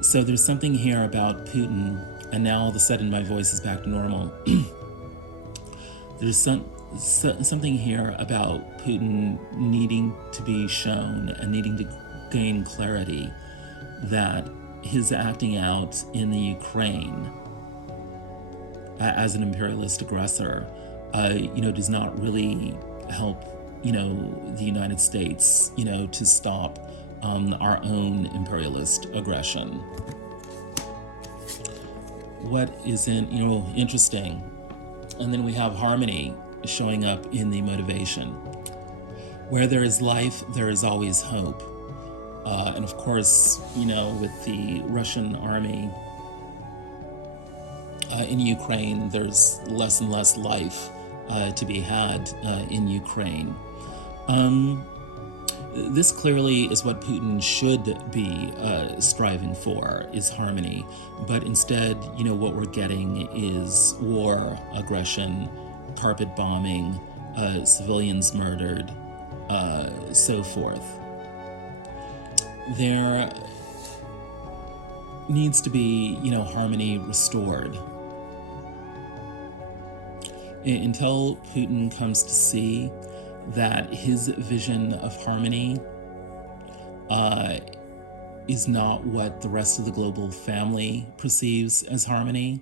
So there's something here about Putin, and now all of a sudden my voice is back to normal. There's something here about Putin needing to be shown and needing to gain clarity that his acting out in the Ukraine as an imperialist aggressor, does not really help, the United States, to stop our own imperialist aggression. What isn't, interesting? And then we have harmony showing up in the motivation. Where there is life, there is always hope. And of course, with the Russian army in Ukraine, there's less and less life to be had in Ukraine. This clearly is what Putin should be striving for, is harmony. But instead, what we're getting is war, aggression, carpet bombing, civilians murdered, so forth. There needs to be, harmony restored. Until Putin comes to see that his vision of harmony is not what the rest of the global family perceives as harmony,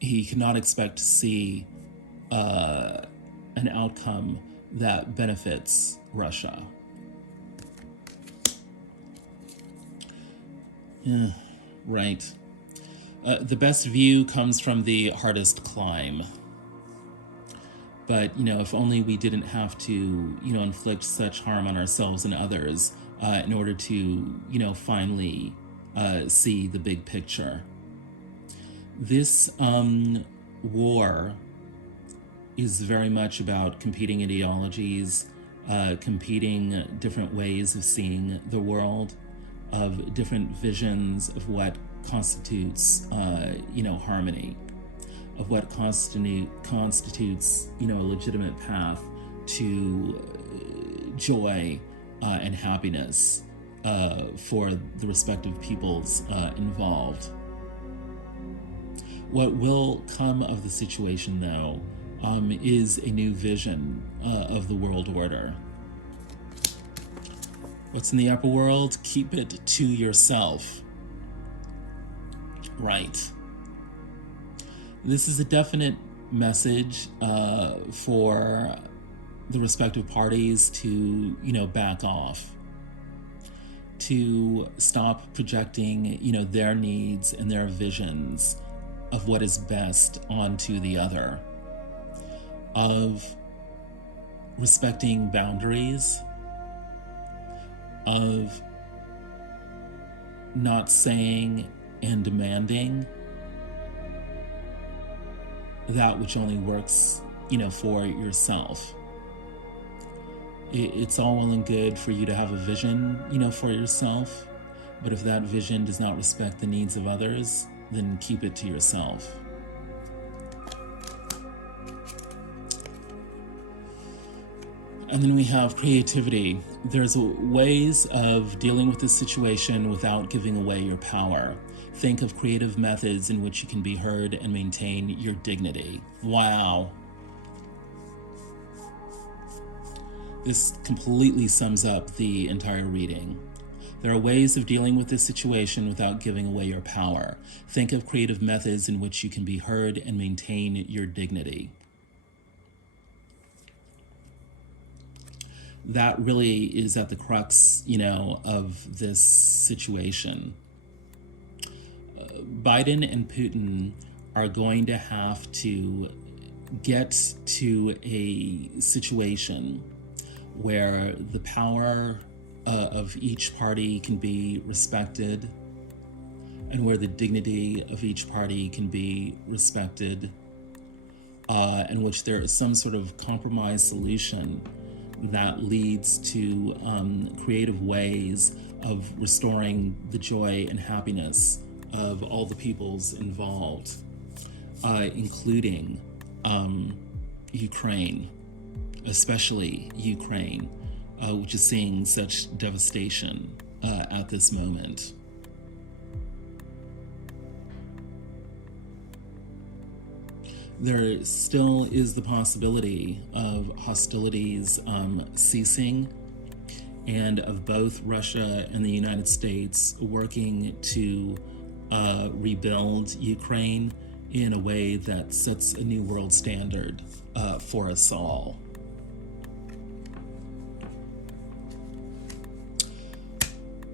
he cannot expect to see an outcome that benefits Russia. Right. The best view comes from the hardest climb. But, if only we didn't have to, inflict such harm on ourselves and others in order to, finally see the big picture. This war is very much about competing ideologies, competing different ways of seeing the world, of different visions of what constitutes, harmony, of what constitutes, a legitimate path to joy and happiness for the respective peoples involved. What will come of the situation, though, is a new vision of the world order. What's in the upper world? Keep it to yourself. Right. This is a definite message for the respective parties to, back off, to stop projecting, their needs and their visions of what is best onto the other, of respecting boundaries, of not saying and demanding that which only works, for yourself. It's all well and good for you to have a vision, for yourself, but if that vision does not respect the needs of others, then keep it to yourself. And then we have creativity. There's ways of dealing with this situation without giving away your power. Think of creative methods in which you can be heard and maintain your dignity. Wow. This completely sums up the entire reading. There are ways of dealing with this situation without giving away your power. Think of creative methods in which you can be heard and maintain your dignity. That really is at the crux, of this situation. Biden and Putin are going to have to get to a situation where the power of each party can be respected, and where the dignity of each party can be respected, in which there is some sort of compromise solution that leads to creative ways of restoring the joy and happiness of all the peoples involved, including Ukraine, especially Ukraine, which is seeing such devastation at this moment. There still is the possibility of hostilities ceasing, and of both Russia and the United States working to rebuild Ukraine in a way that sets a new world standard for us all.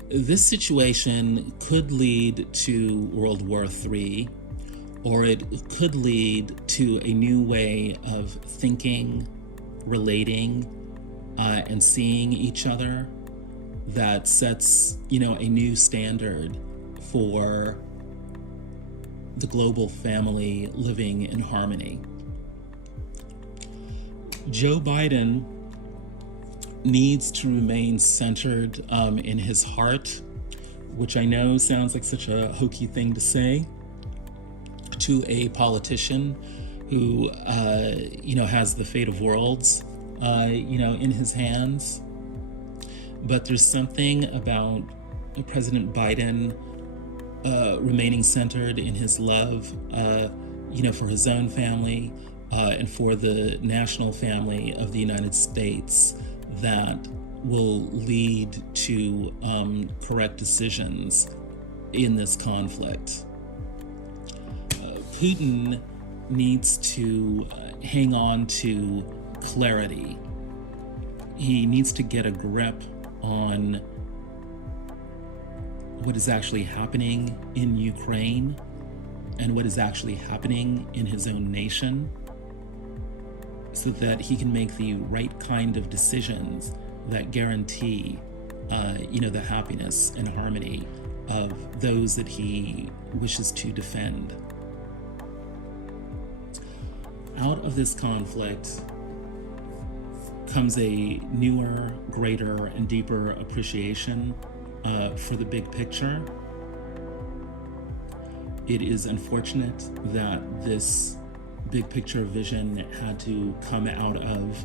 This situation could lead to World War III, or it could lead to a new way of thinking, relating, and seeing each other that sets, a new standard for the global family living in harmony. Joe Biden needs to remain centered in his heart, which I know sounds like such a hokey thing to say to a politician who, has the fate of worlds, in his hands. But there's something about President Biden remaining centered in his love, for his own family and for the national family of the United States that will lead to correct decisions in this conflict. Putin needs to hang on to clarity. He needs to get a grip on what is actually happening in Ukraine and what is actually happening in his own nation, so that he can make the right kind of decisions that guarantee, the happiness and harmony of those that he wishes to defend. Out of this conflict comes a newer, greater, and deeper appreciation for the big picture. It is unfortunate that this big picture vision had to come out of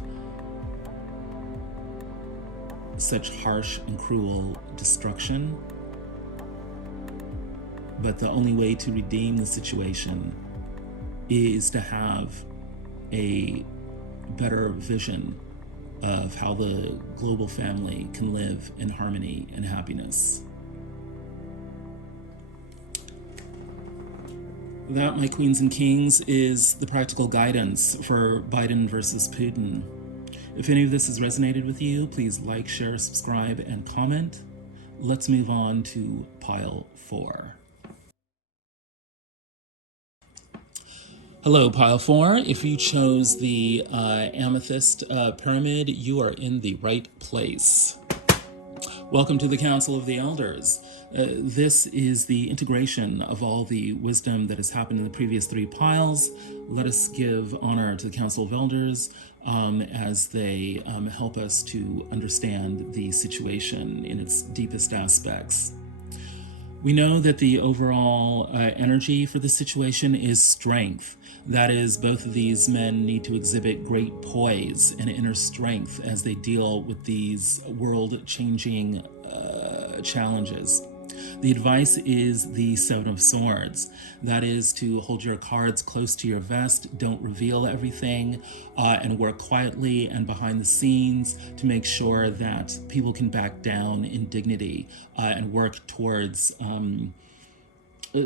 such harsh and cruel destruction. But the only way to redeem the situation is to have a better vision of how the global family can live in harmony and happiness. That, my queens and kings, is the practical guidance for Biden versus Putin. If any of this has resonated with you, please like, share, subscribe, and comment. Let's move on to pile 4. Hello, pile 4. If you chose the Amethyst pyramid, you are in the right place. Welcome to the Council of the Elders. This is the integration of all the wisdom that has happened in the previous 3 piles. Let us give honor to the Council of Elders as they help us to understand the situation in its deepest aspects. We know that the overall energy for this situation is strength. That is, both of these men need to exhibit great poise and inner strength as they deal with these world-changing challenges. The advice is the 7 of Swords. That is to hold your cards close to your vest, don't reveal everything, and work quietly and behind the scenes to make sure that people can back down in dignity and work towards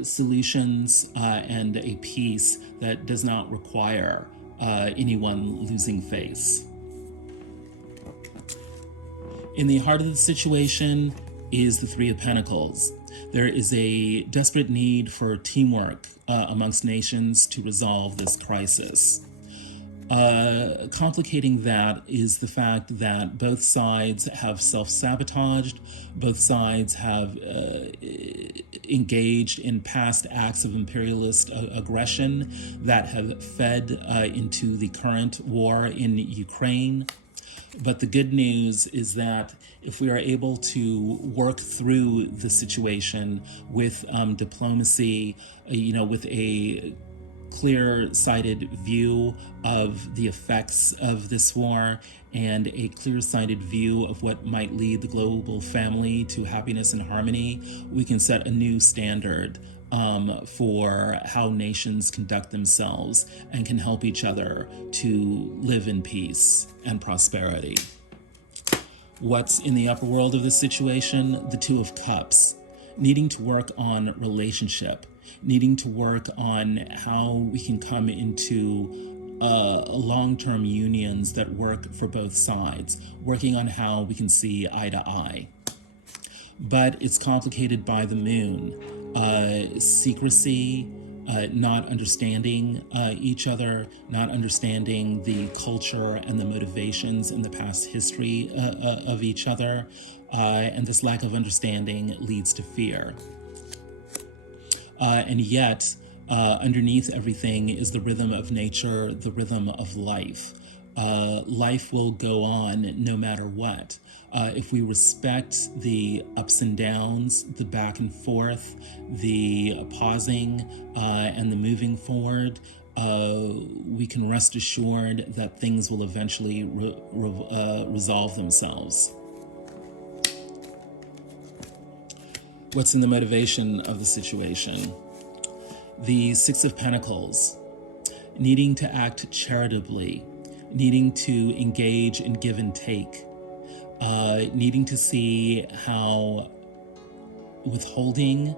solutions and a peace that does not require anyone losing face. In the heart of the situation is the 3 of Pentacles. There is a desperate need for teamwork amongst nations to resolve this crisis. Complicating that is the fact that both sides have self-sabotaged, both sides have engaged in past acts of imperialist aggression that have fed into the current war in Ukraine. But the good news is that if we are able to work through the situation with diplomacy, with a clear-sighted view of the effects of this war and a clear-sighted view of what might lead the global family to happiness and harmony, we can set a new standard for how nations conduct themselves and can help each other to live in peace and prosperity. What's in the upper world of this situation? The Two of Cups, needing to work on relationship, needing to work on how we can come into long-term unions that work for both sides, working on how we can see eye to eye. But it's complicated by the moon. Secrecy, not understanding each other, not understanding the culture and the motivations and the past history of each other, and this lack of understanding leads to fear. And yet, underneath everything is the rhythm of nature, the rhythm of life. Life will go on no matter what. If we respect the ups and downs, the back and forth, the pausing, and the moving forward, we can rest assured that things will eventually resolve themselves. What's in the motivation of the situation? The Six of Pentacles, needing to act charitably, needing to engage in give and take, needing to see how withholding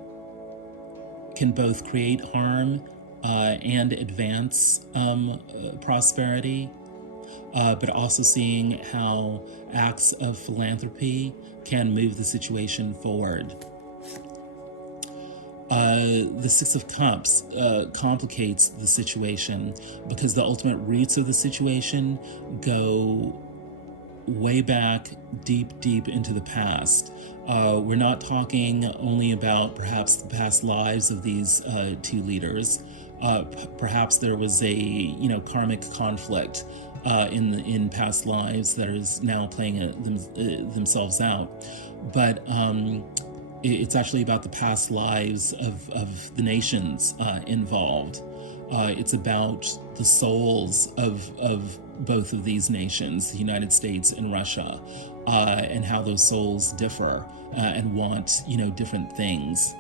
can both create harm and advance prosperity, but also seeing how acts of philanthropy can move the situation forward. The Six of Cups complicates the situation because the ultimate roots of the situation go way back, deep into the past. We're not talking only about perhaps the past lives of these two leaders. Perhaps there was a karmic conflict in past lives that is now playing themselves out. But it's actually about the past lives of the nations involved. It's about the souls of both of these nations, the United States and Russia, and how those souls differ and want, different things.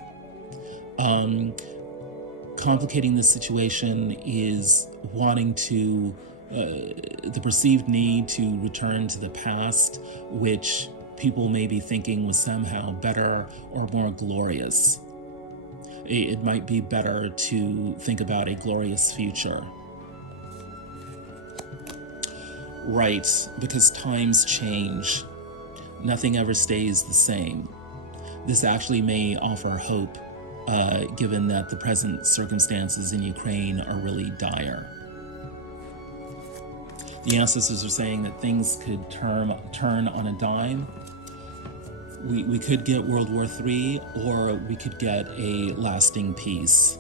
Complicating the situation is wanting to, the perceived need to return to the past, which people may be thinking was somehow better or more glorious. It might be better to think about a glorious future. Right, because times change. Nothing ever stays the same. This actually may offer hope, given that the present circumstances in Ukraine are really dire. The ancestors are saying that things could turn on a dime. We could get World War III, or we could get a lasting peace.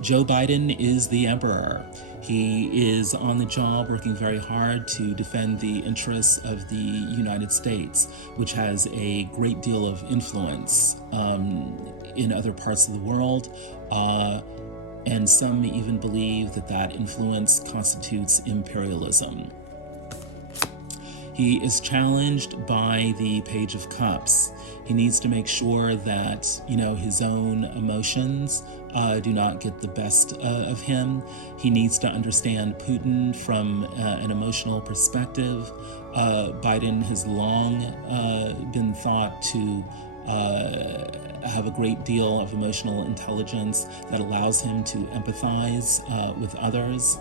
Joe Biden is the emperor. He is on the job working very hard to defend the interests of the United States, which has a great deal of influence in other parts of the world. And some even believe that influence constitutes imperialism. He is challenged by the Page of Cups. He needs to make sure that, his own emotions do not get the best of him. He needs to understand Putin from an emotional perspective. Biden has long been thought to have a great deal of emotional intelligence that allows him to empathize with others.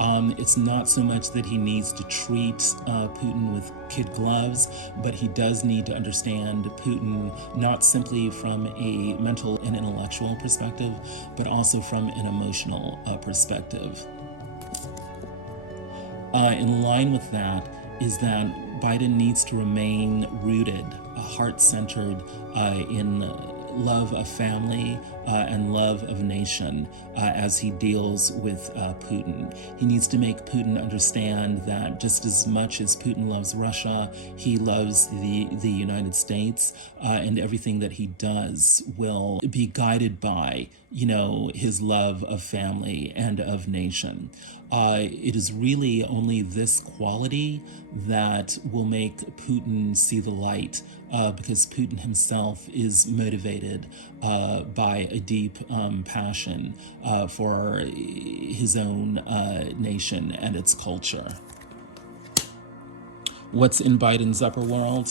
It's not so much that he needs to treat Putin with kid gloves, but he does need to understand Putin not simply from a mental and intellectual perspective, but also from an emotional perspective. In line with that is that Biden needs to remain rooted, heart-centered in love of family and love of nation as he deals with Putin. He needs to make Putin understand that just as much as Putin loves Russia, he loves the United States, and everything that he does will be guided by, his love of family and of nation. It is really only this quality that will make Putin see the light, because Putin himself is motivated by a deep passion for his own nation and its culture. What's in Biden's upper world?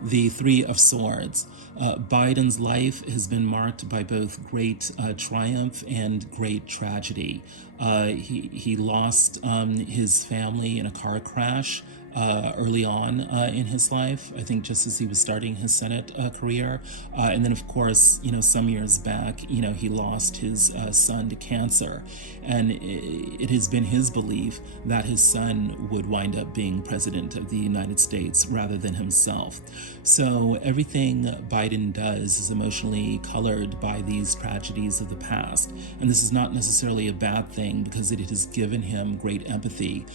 The Three of Swords. Biden's life has been marked by both great triumph and great tragedy. He lost his family in a car crash early on in his life, I think just as he was starting his Senate career. And then, of course, some years back, he lost his son to cancer. And it has been his belief that his son would wind up being president of the United States rather than himself. So everything Biden does is emotionally colored by these tragedies of the past. And this is not necessarily a bad thing, because it has given him great empathy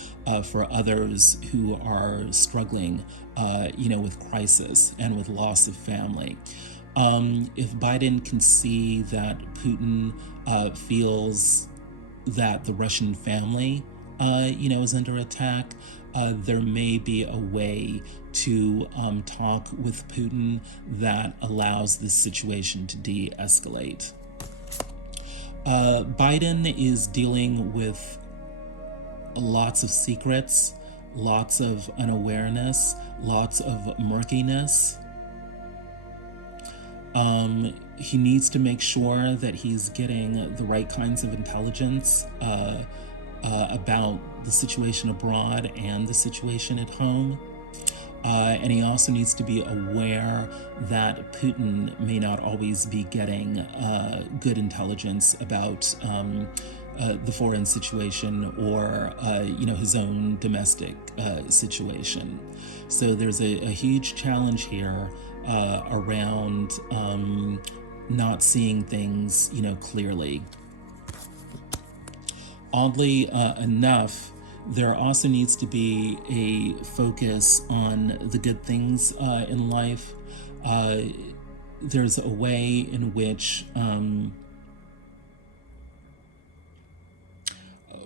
for others who are struggling, with crisis and with loss of family. If Biden can see that Putin feels that the Russian family, is under attack, there may be a way to talk with Putin that allows this situation to de-escalate. Biden is dealing with lots of secrets, lots of unawareness, lots of murkiness. He needs to make sure that he's getting the right kinds of intelligence about the situation abroad and the situation at home. And he also needs to be aware that Putin may not always be getting good intelligence about the foreign situation or, his own domestic situation. So there's a huge challenge here around not seeing things, clearly. Oddly enough, there also needs to be a focus on the good things in life. There's a way in which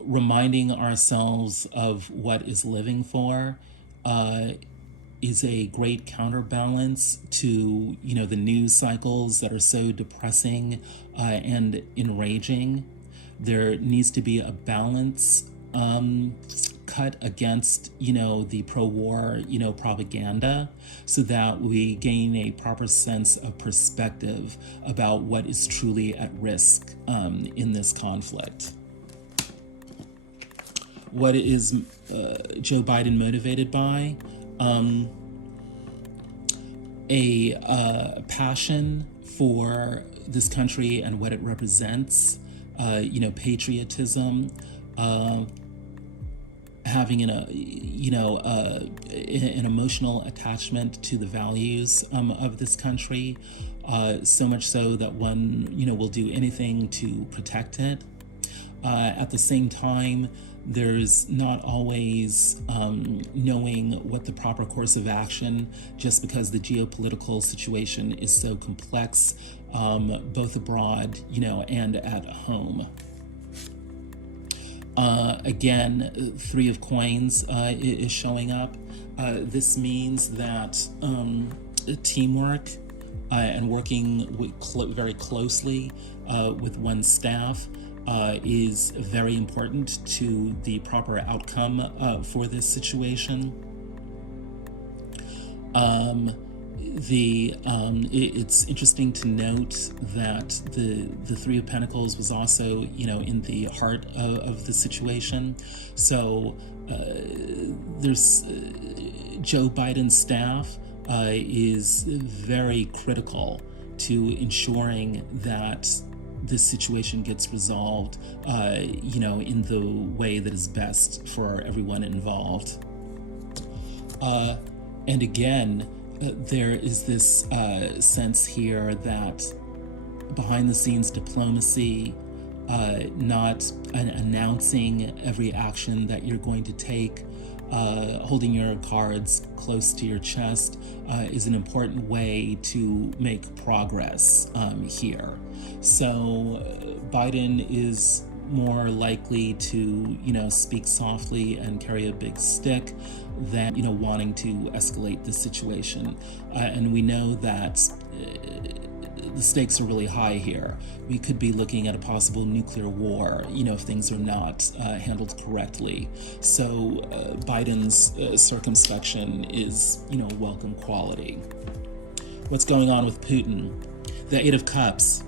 reminding ourselves of what is living for is a great counterbalance to, the news cycles that are so depressing and enraging. There needs to be a balance cut against, the pro-war, propaganda, so that we gain a proper sense of perspective about what is truly at risk in this conflict. What is Joe Biden motivated by? A passion for this country and what it represents, patriotism, having an emotional attachment to the values of this country, so much so that one, will do anything to protect it. At the same time, there's not always knowing what the proper course of action, just because the geopolitical situation is so complex, both abroad, and at home. Again, Three of Coins is showing up. This means that teamwork and working very closely with one's staff is very important to the proper outcome for this situation. It's interesting to note that the Three of Pentacles was also, in the heart of the situation. So there's Joe Biden's staff is very critical to ensuring that this situation gets resolved, in the way that is best for everyone involved. And again, there is this sense here that behind the scenes diplomacy, not announcing every action that you're going to take, holding your cards close to your chest is an important way to make progress here. So Biden is more likely to, speak softly and carry a big stick than, wanting to escalate the situation. And we know that the stakes are really high here. We could be looking at a possible nuclear war, if things are not handled correctly. So Biden's circumspection is, welcome quality. What's going on with Putin? The Eight of Cups.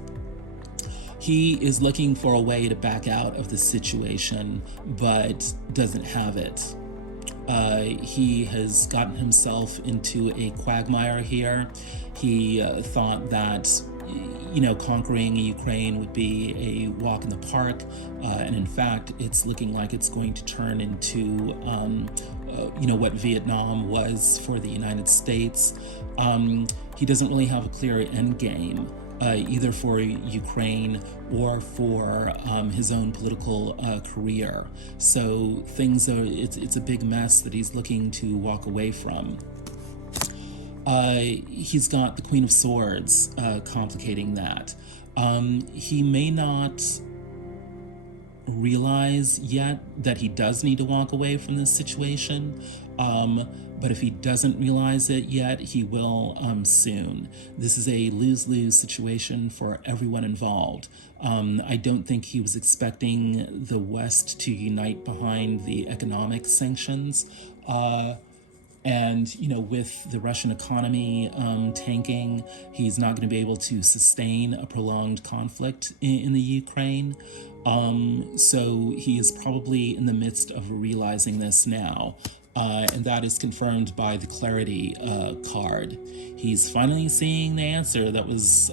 He is looking for a way to back out of the situation, but doesn't have it. He has gotten himself into a quagmire here. He thought that, conquering Ukraine would be a walk in the park. And in fact, it's looking like it's going to turn into, what Vietnam was for the United States. He doesn't really have a clear end game. Either for Ukraine or for his own political career. So it's a big mess that he's looking to walk away from. He's got the Queen of Swords complicating that. He may not realize yet that he does need to walk away from this situation. But if he doesn't realize it yet, he will soon. This is a lose-lose situation for everyone involved. I don't think he was expecting the West to unite behind the economic sanctions. And, with the Russian economy tanking, he's not going to be able to sustain a prolonged conflict in the Ukraine. So he is probably in the midst of realizing this now. And that is confirmed by the Clarity card. He's finally seeing the answer that was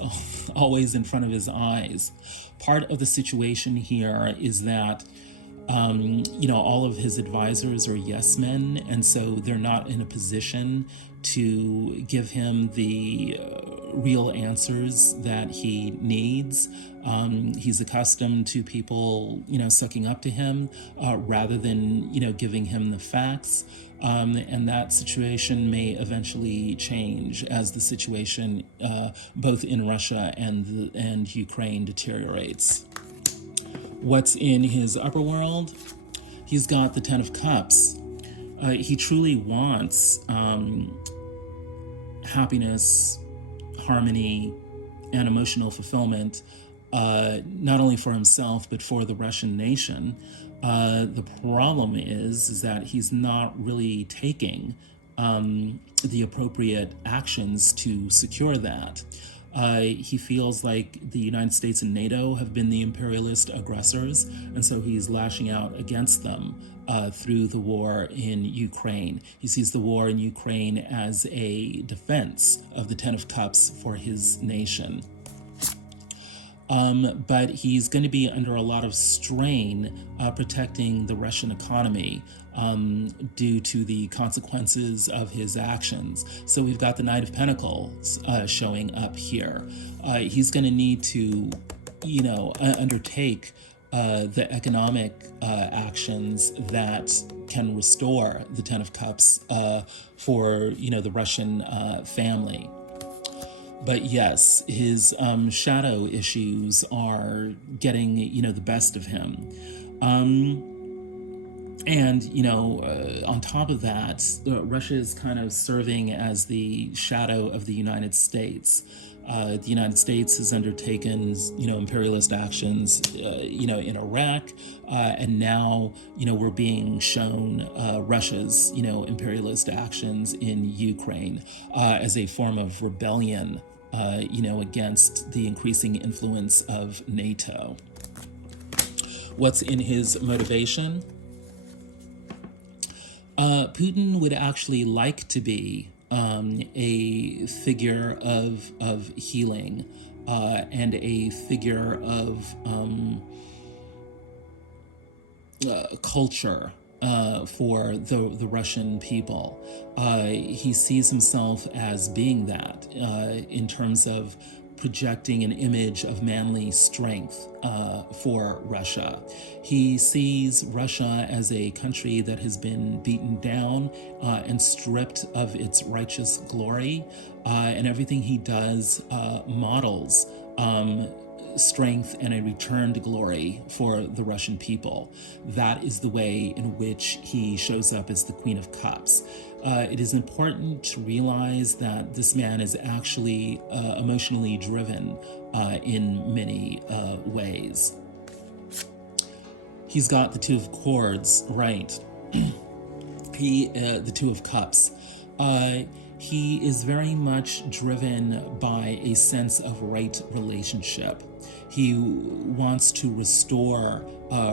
always in front of his eyes. Part of the situation here is that, all of his advisors are yes men, and so they're not in a position to give him the real answers that he needs. He's accustomed to people, sucking up to him rather than, giving him the facts. And that situation may eventually change as the situation both in Russia and Ukraine deteriorates. What's in his upper world? He's got the Ten of Cups. He truly wants happiness, harmony, and emotional fulfillment, not only for himself, but for the Russian nation. The problem is that he's not really taking the appropriate actions to secure that. He feels like the United States and NATO have been the imperialist aggressors, and so he's lashing out against them through the war in Ukraine. He sees the war in Ukraine as a defense of the Ten of Cups for his nation. But he's going to be under a lot of strain protecting the Russian economy due to the consequences of his actions. So we've got the Knight of Pentacles showing up here. He's going to need to, undertake the economic actions that can restore the Ten of Cups for, the Russian family. But yes, his shadow issues are getting, the best of him. And, on top of that, Russia is kind of serving as the shadow of the United States. The United States has undertaken, imperialist actions, in Iraq, and now, we're being shown Russia's, imperialist actions in Ukraine as a form of rebellion, against the increasing influence of NATO. What's in his motivation? Putin would actually like to be a figure of healing and a figure of culture for the Russian people. He sees himself as being that in terms of projecting an image of manly strength for Russia. He sees Russia as a country that has been beaten down and stripped of its righteous glory, and everything he does models strength and a return to glory for the Russian people. That is the way in which he shows up as the Queen of Cups. It is important to realize that this man is actually emotionally driven in many ways. He's got the Two of Cords, right? The Two of Cups. He is very much driven by a sense of right relationship. He wants to restore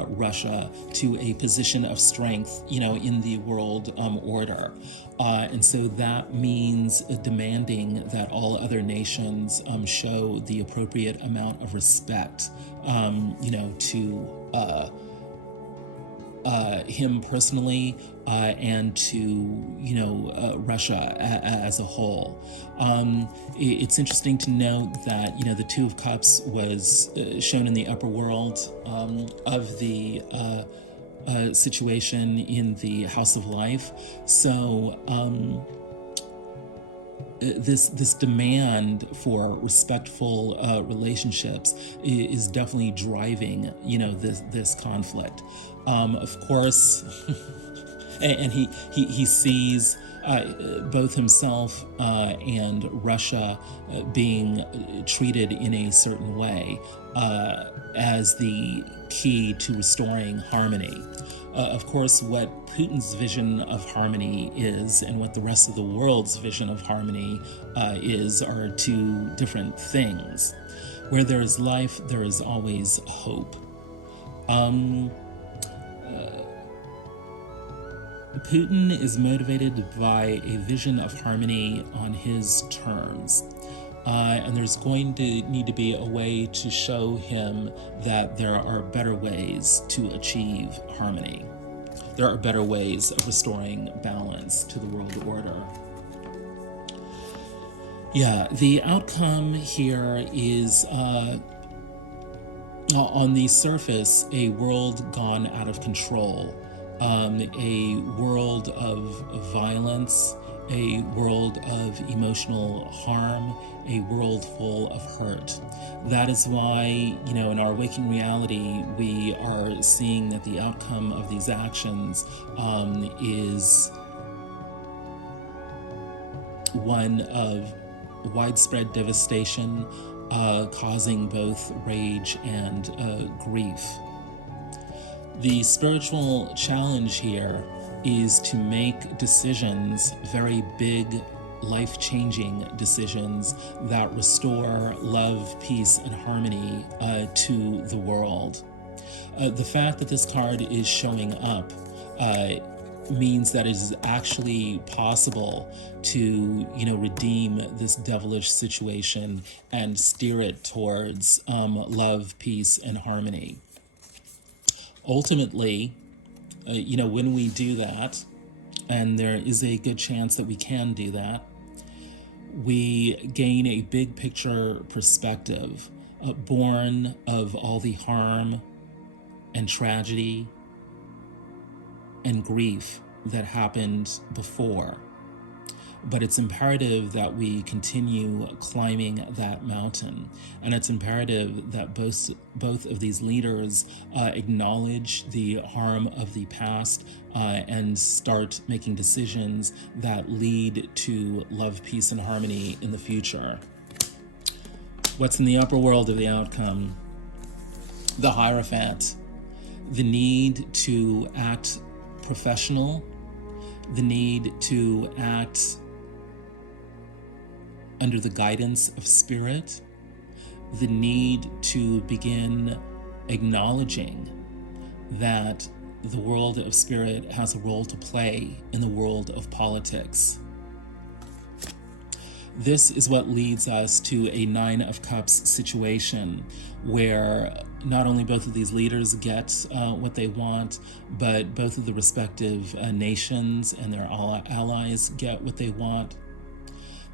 Russia to a position of strength, in the world order. And so that means demanding that all other nations show the appropriate amount of respect, to him personally and to Russia as a whole. It's interesting to note that the Two of Cups was shown in the upper world of the situation in the House of Life. So this demand for respectful relationships is definitely driving this conflict. Of course, and he sees both himself and Russia being treated in a certain way as the key to restoring harmony. Of course, what Putin's vision of harmony is and what the rest of the world's vision of harmony are two different things. Where there is life, there is always hope. Putin is motivated by a vision of harmony on his terms. And there's going to need to be a way to show him that there are better ways to achieve harmony. There are better ways of restoring balance to the world order. Yeah, the outcome here is, on the surface, a world gone out of control, a world of violence, a world of emotional harm, a world full of hurt. That is why, in our waking reality, we are seeing that the outcome of these actions is one of widespread devastation, causing both rage and grief. The spiritual challenge here is to make decisions, very big, life-changing decisions that restore love, peace, and harmony to the world. The fact that this card is showing up means that it is actually possible to, redeem this devilish situation and steer it towards love, peace, and harmony. Ultimately, when we do that, and there is a good chance that we can do that, we gain a big picture perspective, born of all the harm and tragedy and grief that happened before. But it's imperative that we continue climbing that mountain. And it's imperative that both of these leaders acknowledge the harm of the past and start making decisions that lead to love, peace, and harmony in the future. What's in the upper world of the outcome? The Hierophant. The need to act professional, the need to act under the guidance of spirit, the need to begin acknowledging that the world of spirit has a role to play in the world of politics. This is what leads us to a Nine of Cups situation where not only both of these leaders get what they want, but both of the respective nations and their allies get what they want.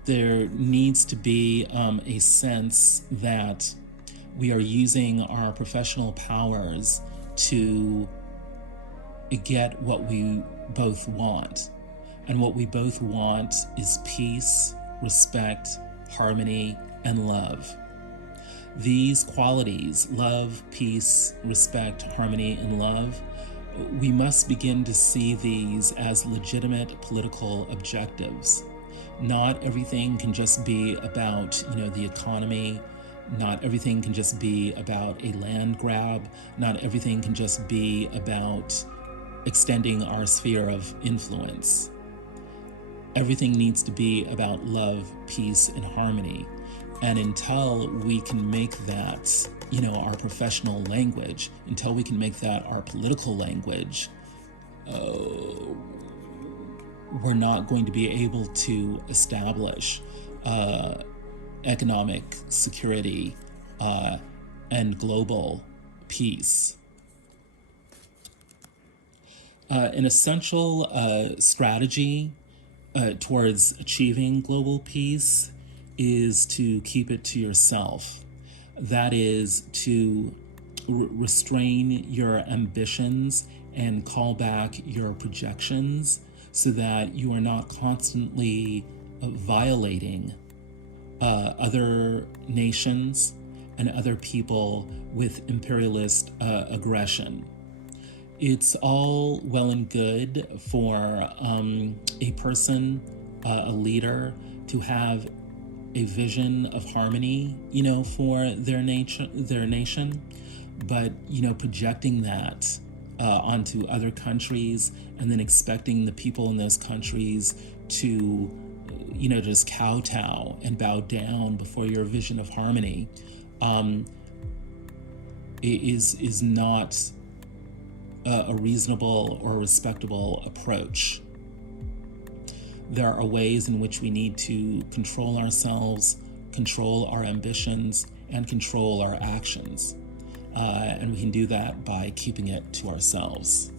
There needs to be a sense that we are using our professional powers to get what we both want. And what we both want is peace, respect, harmony, and love. These qualities, love, peace, respect, harmony, and love, we must begin to see these as legitimate political objectives. Not everything can just be about, the economy. Not everything can just be about a land grab. Not everything can just be about extending our sphere of influence. Everything needs to be about love, peace, and harmony. And until we can make that, our professional language, until we can make that our political language, we're not going to be able to establish economic security and global peace. An essential strategy towards achieving global peace is to keep it to yourself. That is to restrain your ambitions and call back your projections so that you are not constantly violating other nations and other people with imperialist aggression. It's all well and good for a person, a leader, to have a vision of harmony, for their nation, but projecting that onto other countries and then expecting the people in those countries to, just kowtow and bow down before your vision of harmony, is not a reasonable or respectable approach. There are ways in which we need to control ourselves, control our ambitions, and control our actions. And we can do that by keeping it to ourselves.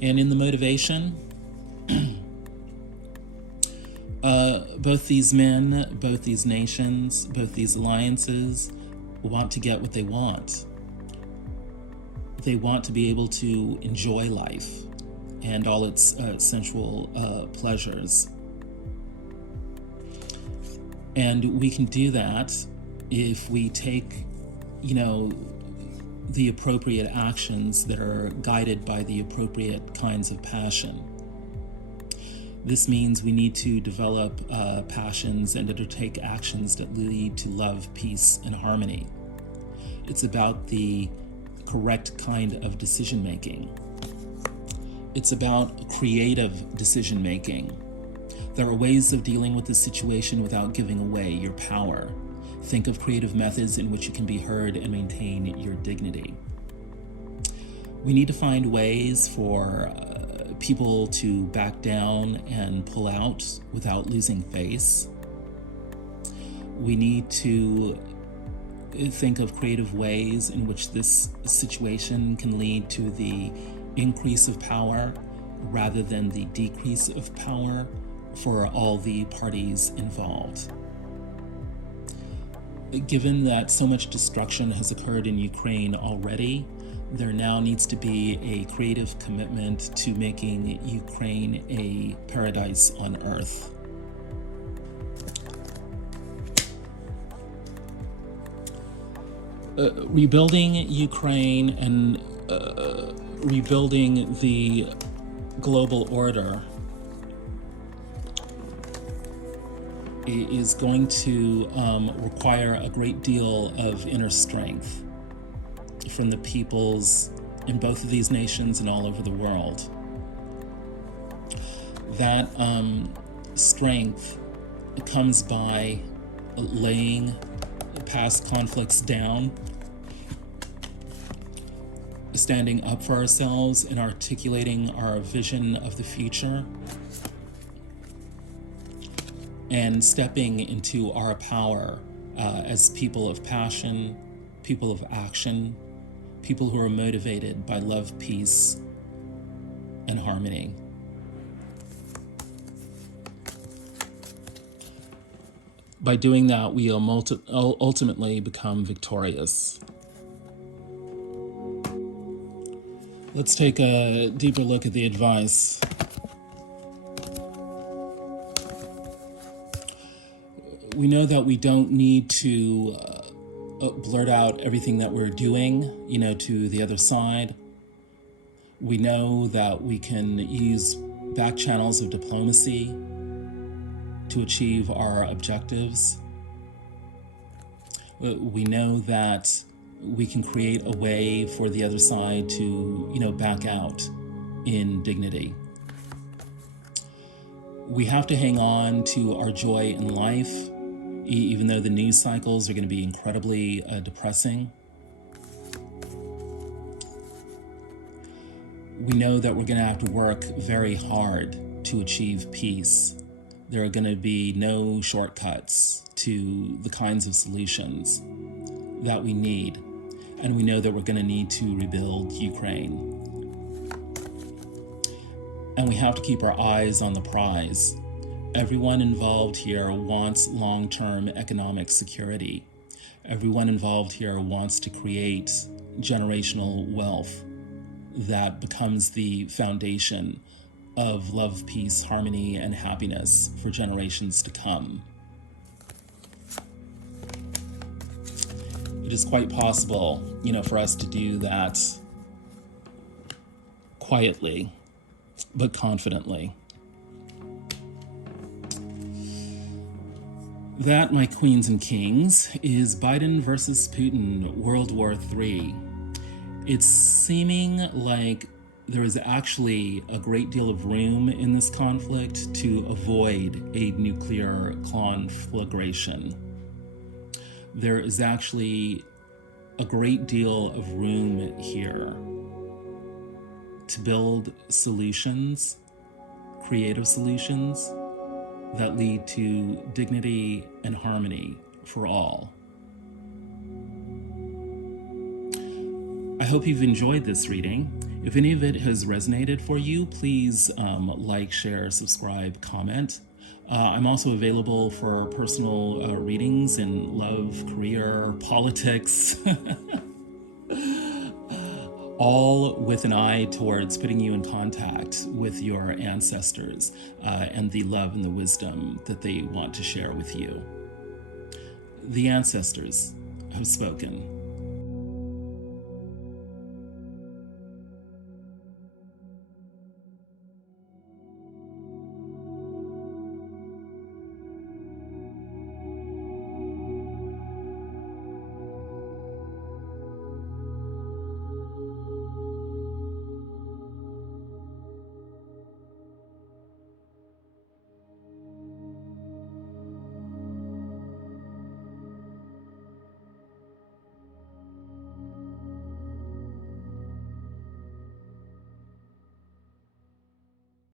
And in the motivation, both these men, both these nations, both these alliances want to get what they want. They want to be able to enjoy life and all its sensual pleasures. And we can do that if we take, the appropriate actions that are guided by the appropriate kinds of passion. This means we need to develop passions and undertake actions that lead to love, peace, and harmony. It's about the correct kind of decision making. It's about creative decision making. There are ways of dealing with the situation without giving away your power. Think of creative methods in which you can be heard and maintain your dignity. We need to find ways for people to back down and pull out without losing face. We need to think of creative ways in which this situation can lead to the increase of power rather than the decrease of power for all the parties involved. Given that so much destruction has occurred in Ukraine already, there now needs to be a creative commitment to making Ukraine a paradise on earth. Rebuilding Ukraine and rebuilding the global order is going to require a great deal of inner strength from the peoples in both of these nations and all over the world. That strength comes by laying past conflicts down, standing up for ourselves and articulating our vision of the future, and stepping into our power as people of passion, people of action, people who are motivated by love, peace, and harmony. By doing that, we ultimately become victorious. Let's take a deeper look at the advice. We know that we don't need to blurt out everything that we're doing, to the other side. We know that we can use back channels of diplomacy to achieve our objectives. We know that we can create a way for the other side to, back out in dignity. We have to hang on to our joy in life, even though the news cycles are going to be incredibly depressing. We know that we're going to have to work very hard to achieve peace. There are going to be no shortcuts to the kinds of solutions that we need. And we know that we're going to need to rebuild Ukraine. And we have to keep our eyes on the prize. Everyone involved here wants long-term economic security. Everyone involved here wants to create generational wealth that becomes the foundation of love, peace, harmony, and happiness for generations to come. It is quite possible, for us to do that quietly, but confidently. That, my queens and kings, is Biden versus Putin, World War III. It's seeming like there is actually a great deal of room in this conflict to avoid a nuclear conflagration. There is actually a great deal of room here to build solutions, creative solutions, that lead to dignity and harmony for all. I hope you've enjoyed this reading. If any of it has resonated for you, please like, share, subscribe, comment. I'm also available for personal readings in love, career, politics, all with an eye towards putting you in contact with your ancestors and the love and the wisdom that they want to share with you. The ancestors have spoken.